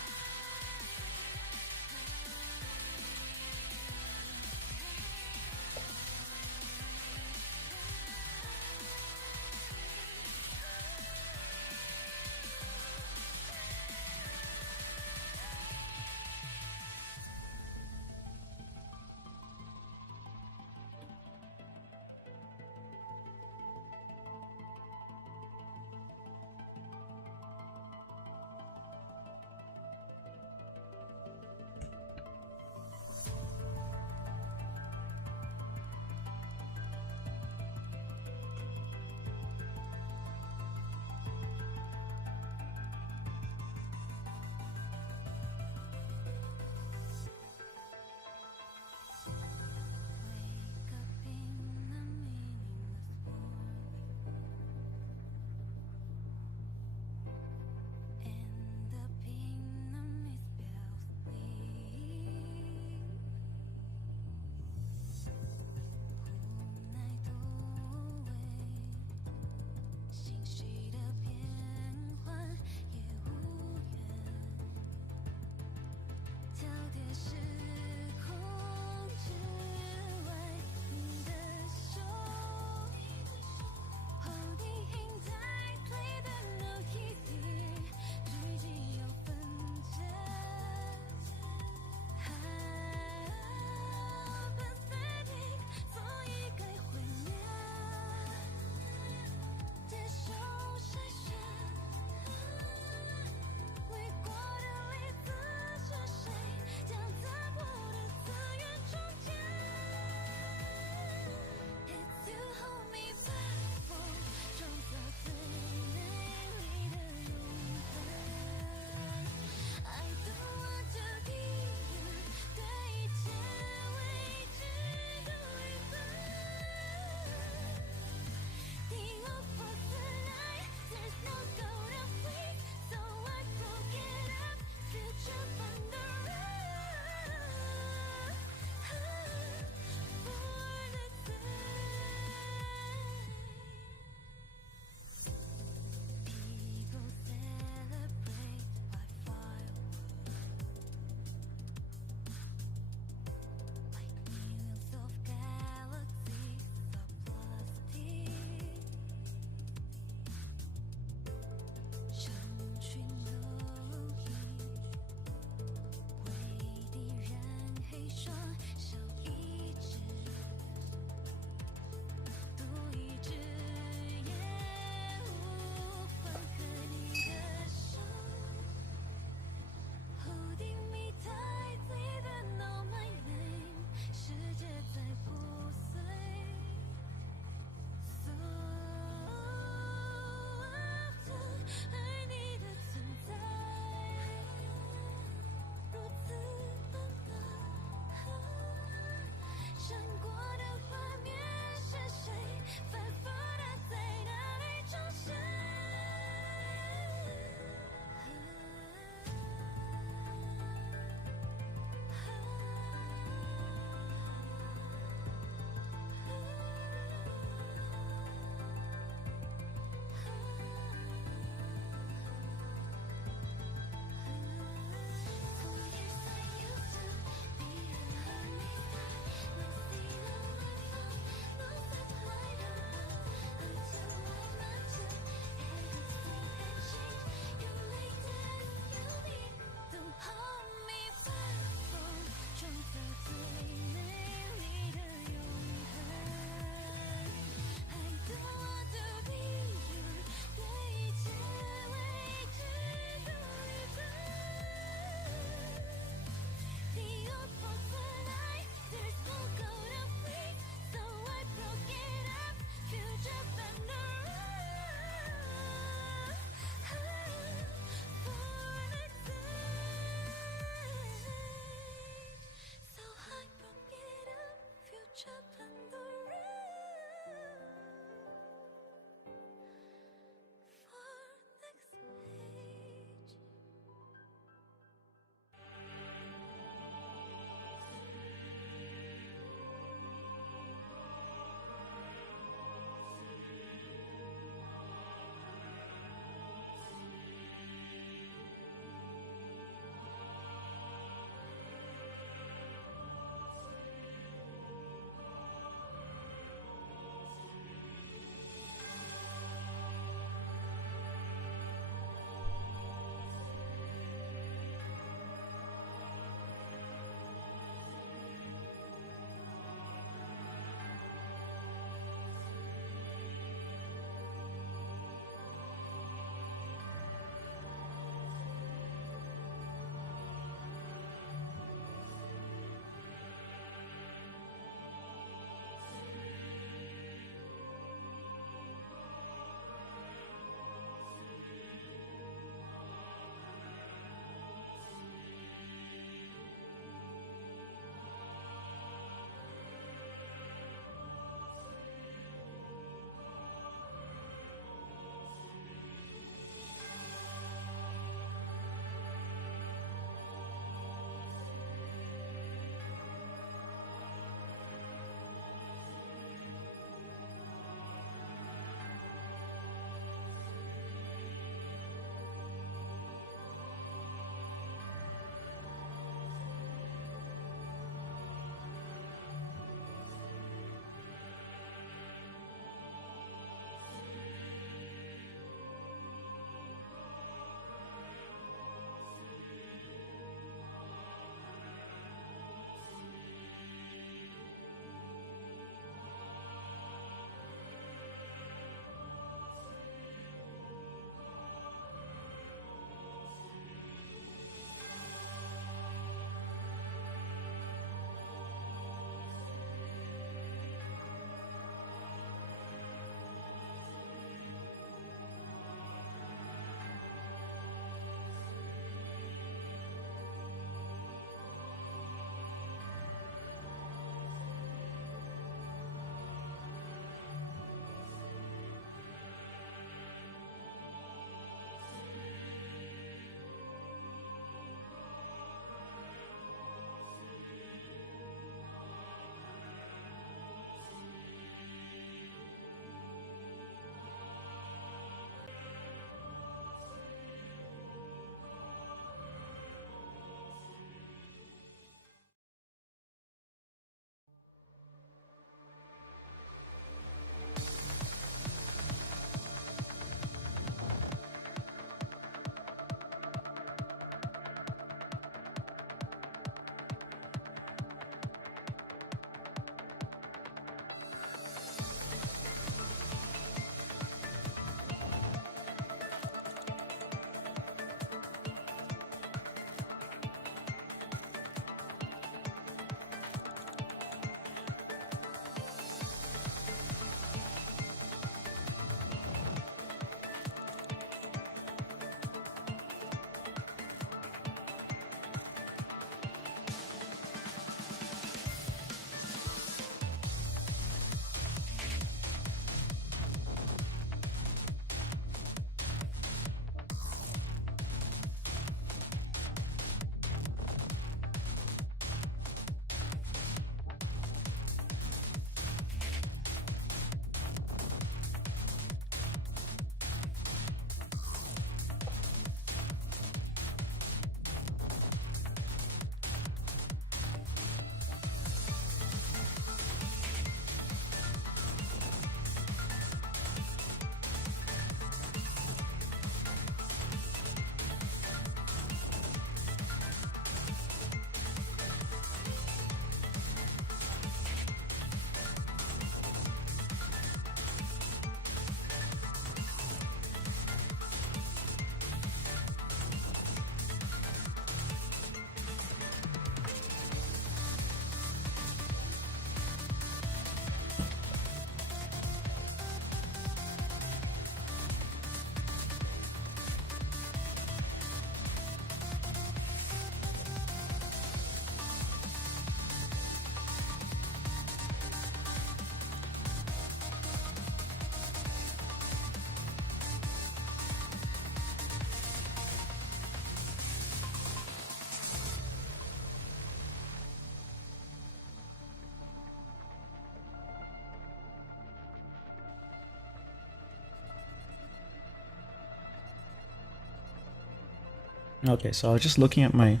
Okay, so I was just looking at my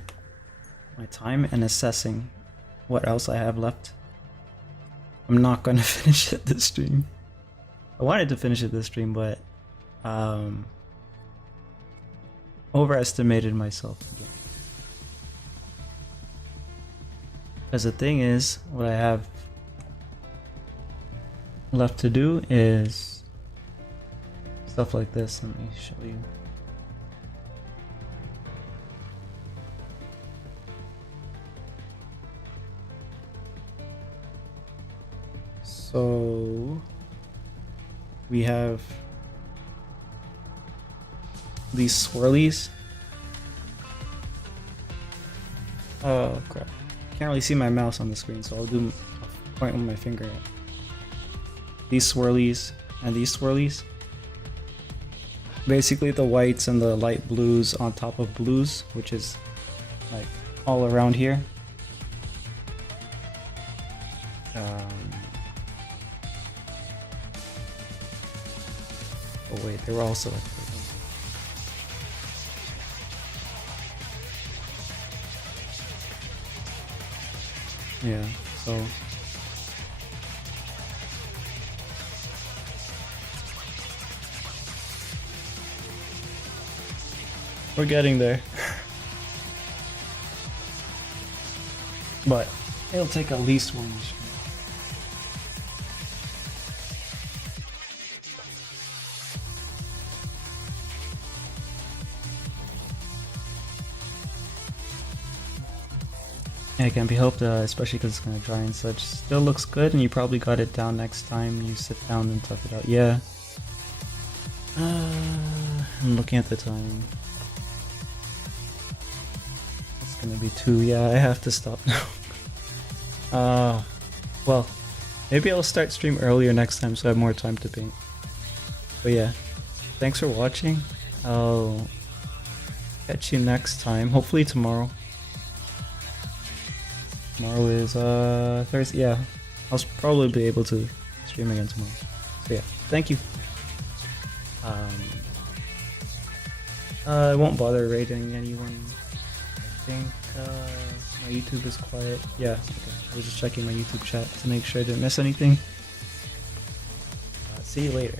time and assessing what else I have left. I'm not gonna finish it this stream. I wanted to finish it this stream, but overestimated myself again. Because the thing is, what I have left to do is stuff like this. Let me show you. So we have these swirlies. Oh crap. Can't really see my mouse on the screen, so I'll point with my finger at these swirlies and these swirlies. Basically the whites and the light blues on top of blues, which is like all around here. Oh wait, they were also like yeah, so we're getting there. But it'll take at least one stream. Yeah, it can't be helped, especially because it's kind of dry and such. Still looks good, and you probably got it down next time you sit down and tough it out. Yeah. I'm looking at the time. It's gonna be 2. Yeah, I have to stop now. Well, maybe I'll start stream earlier next time so I have more time to paint. But yeah, thanks for watching. I'll catch you next time. Hopefully tomorrow. Tomorrow is Thursday. Yeah, I'll probably be able to stream again tomorrow. So yeah, thank you. I won't bother rating anyone. I think my YouTube is quiet. Yeah, okay. I was just checking my YouTube chat to make sure I didn't miss anything. See you later.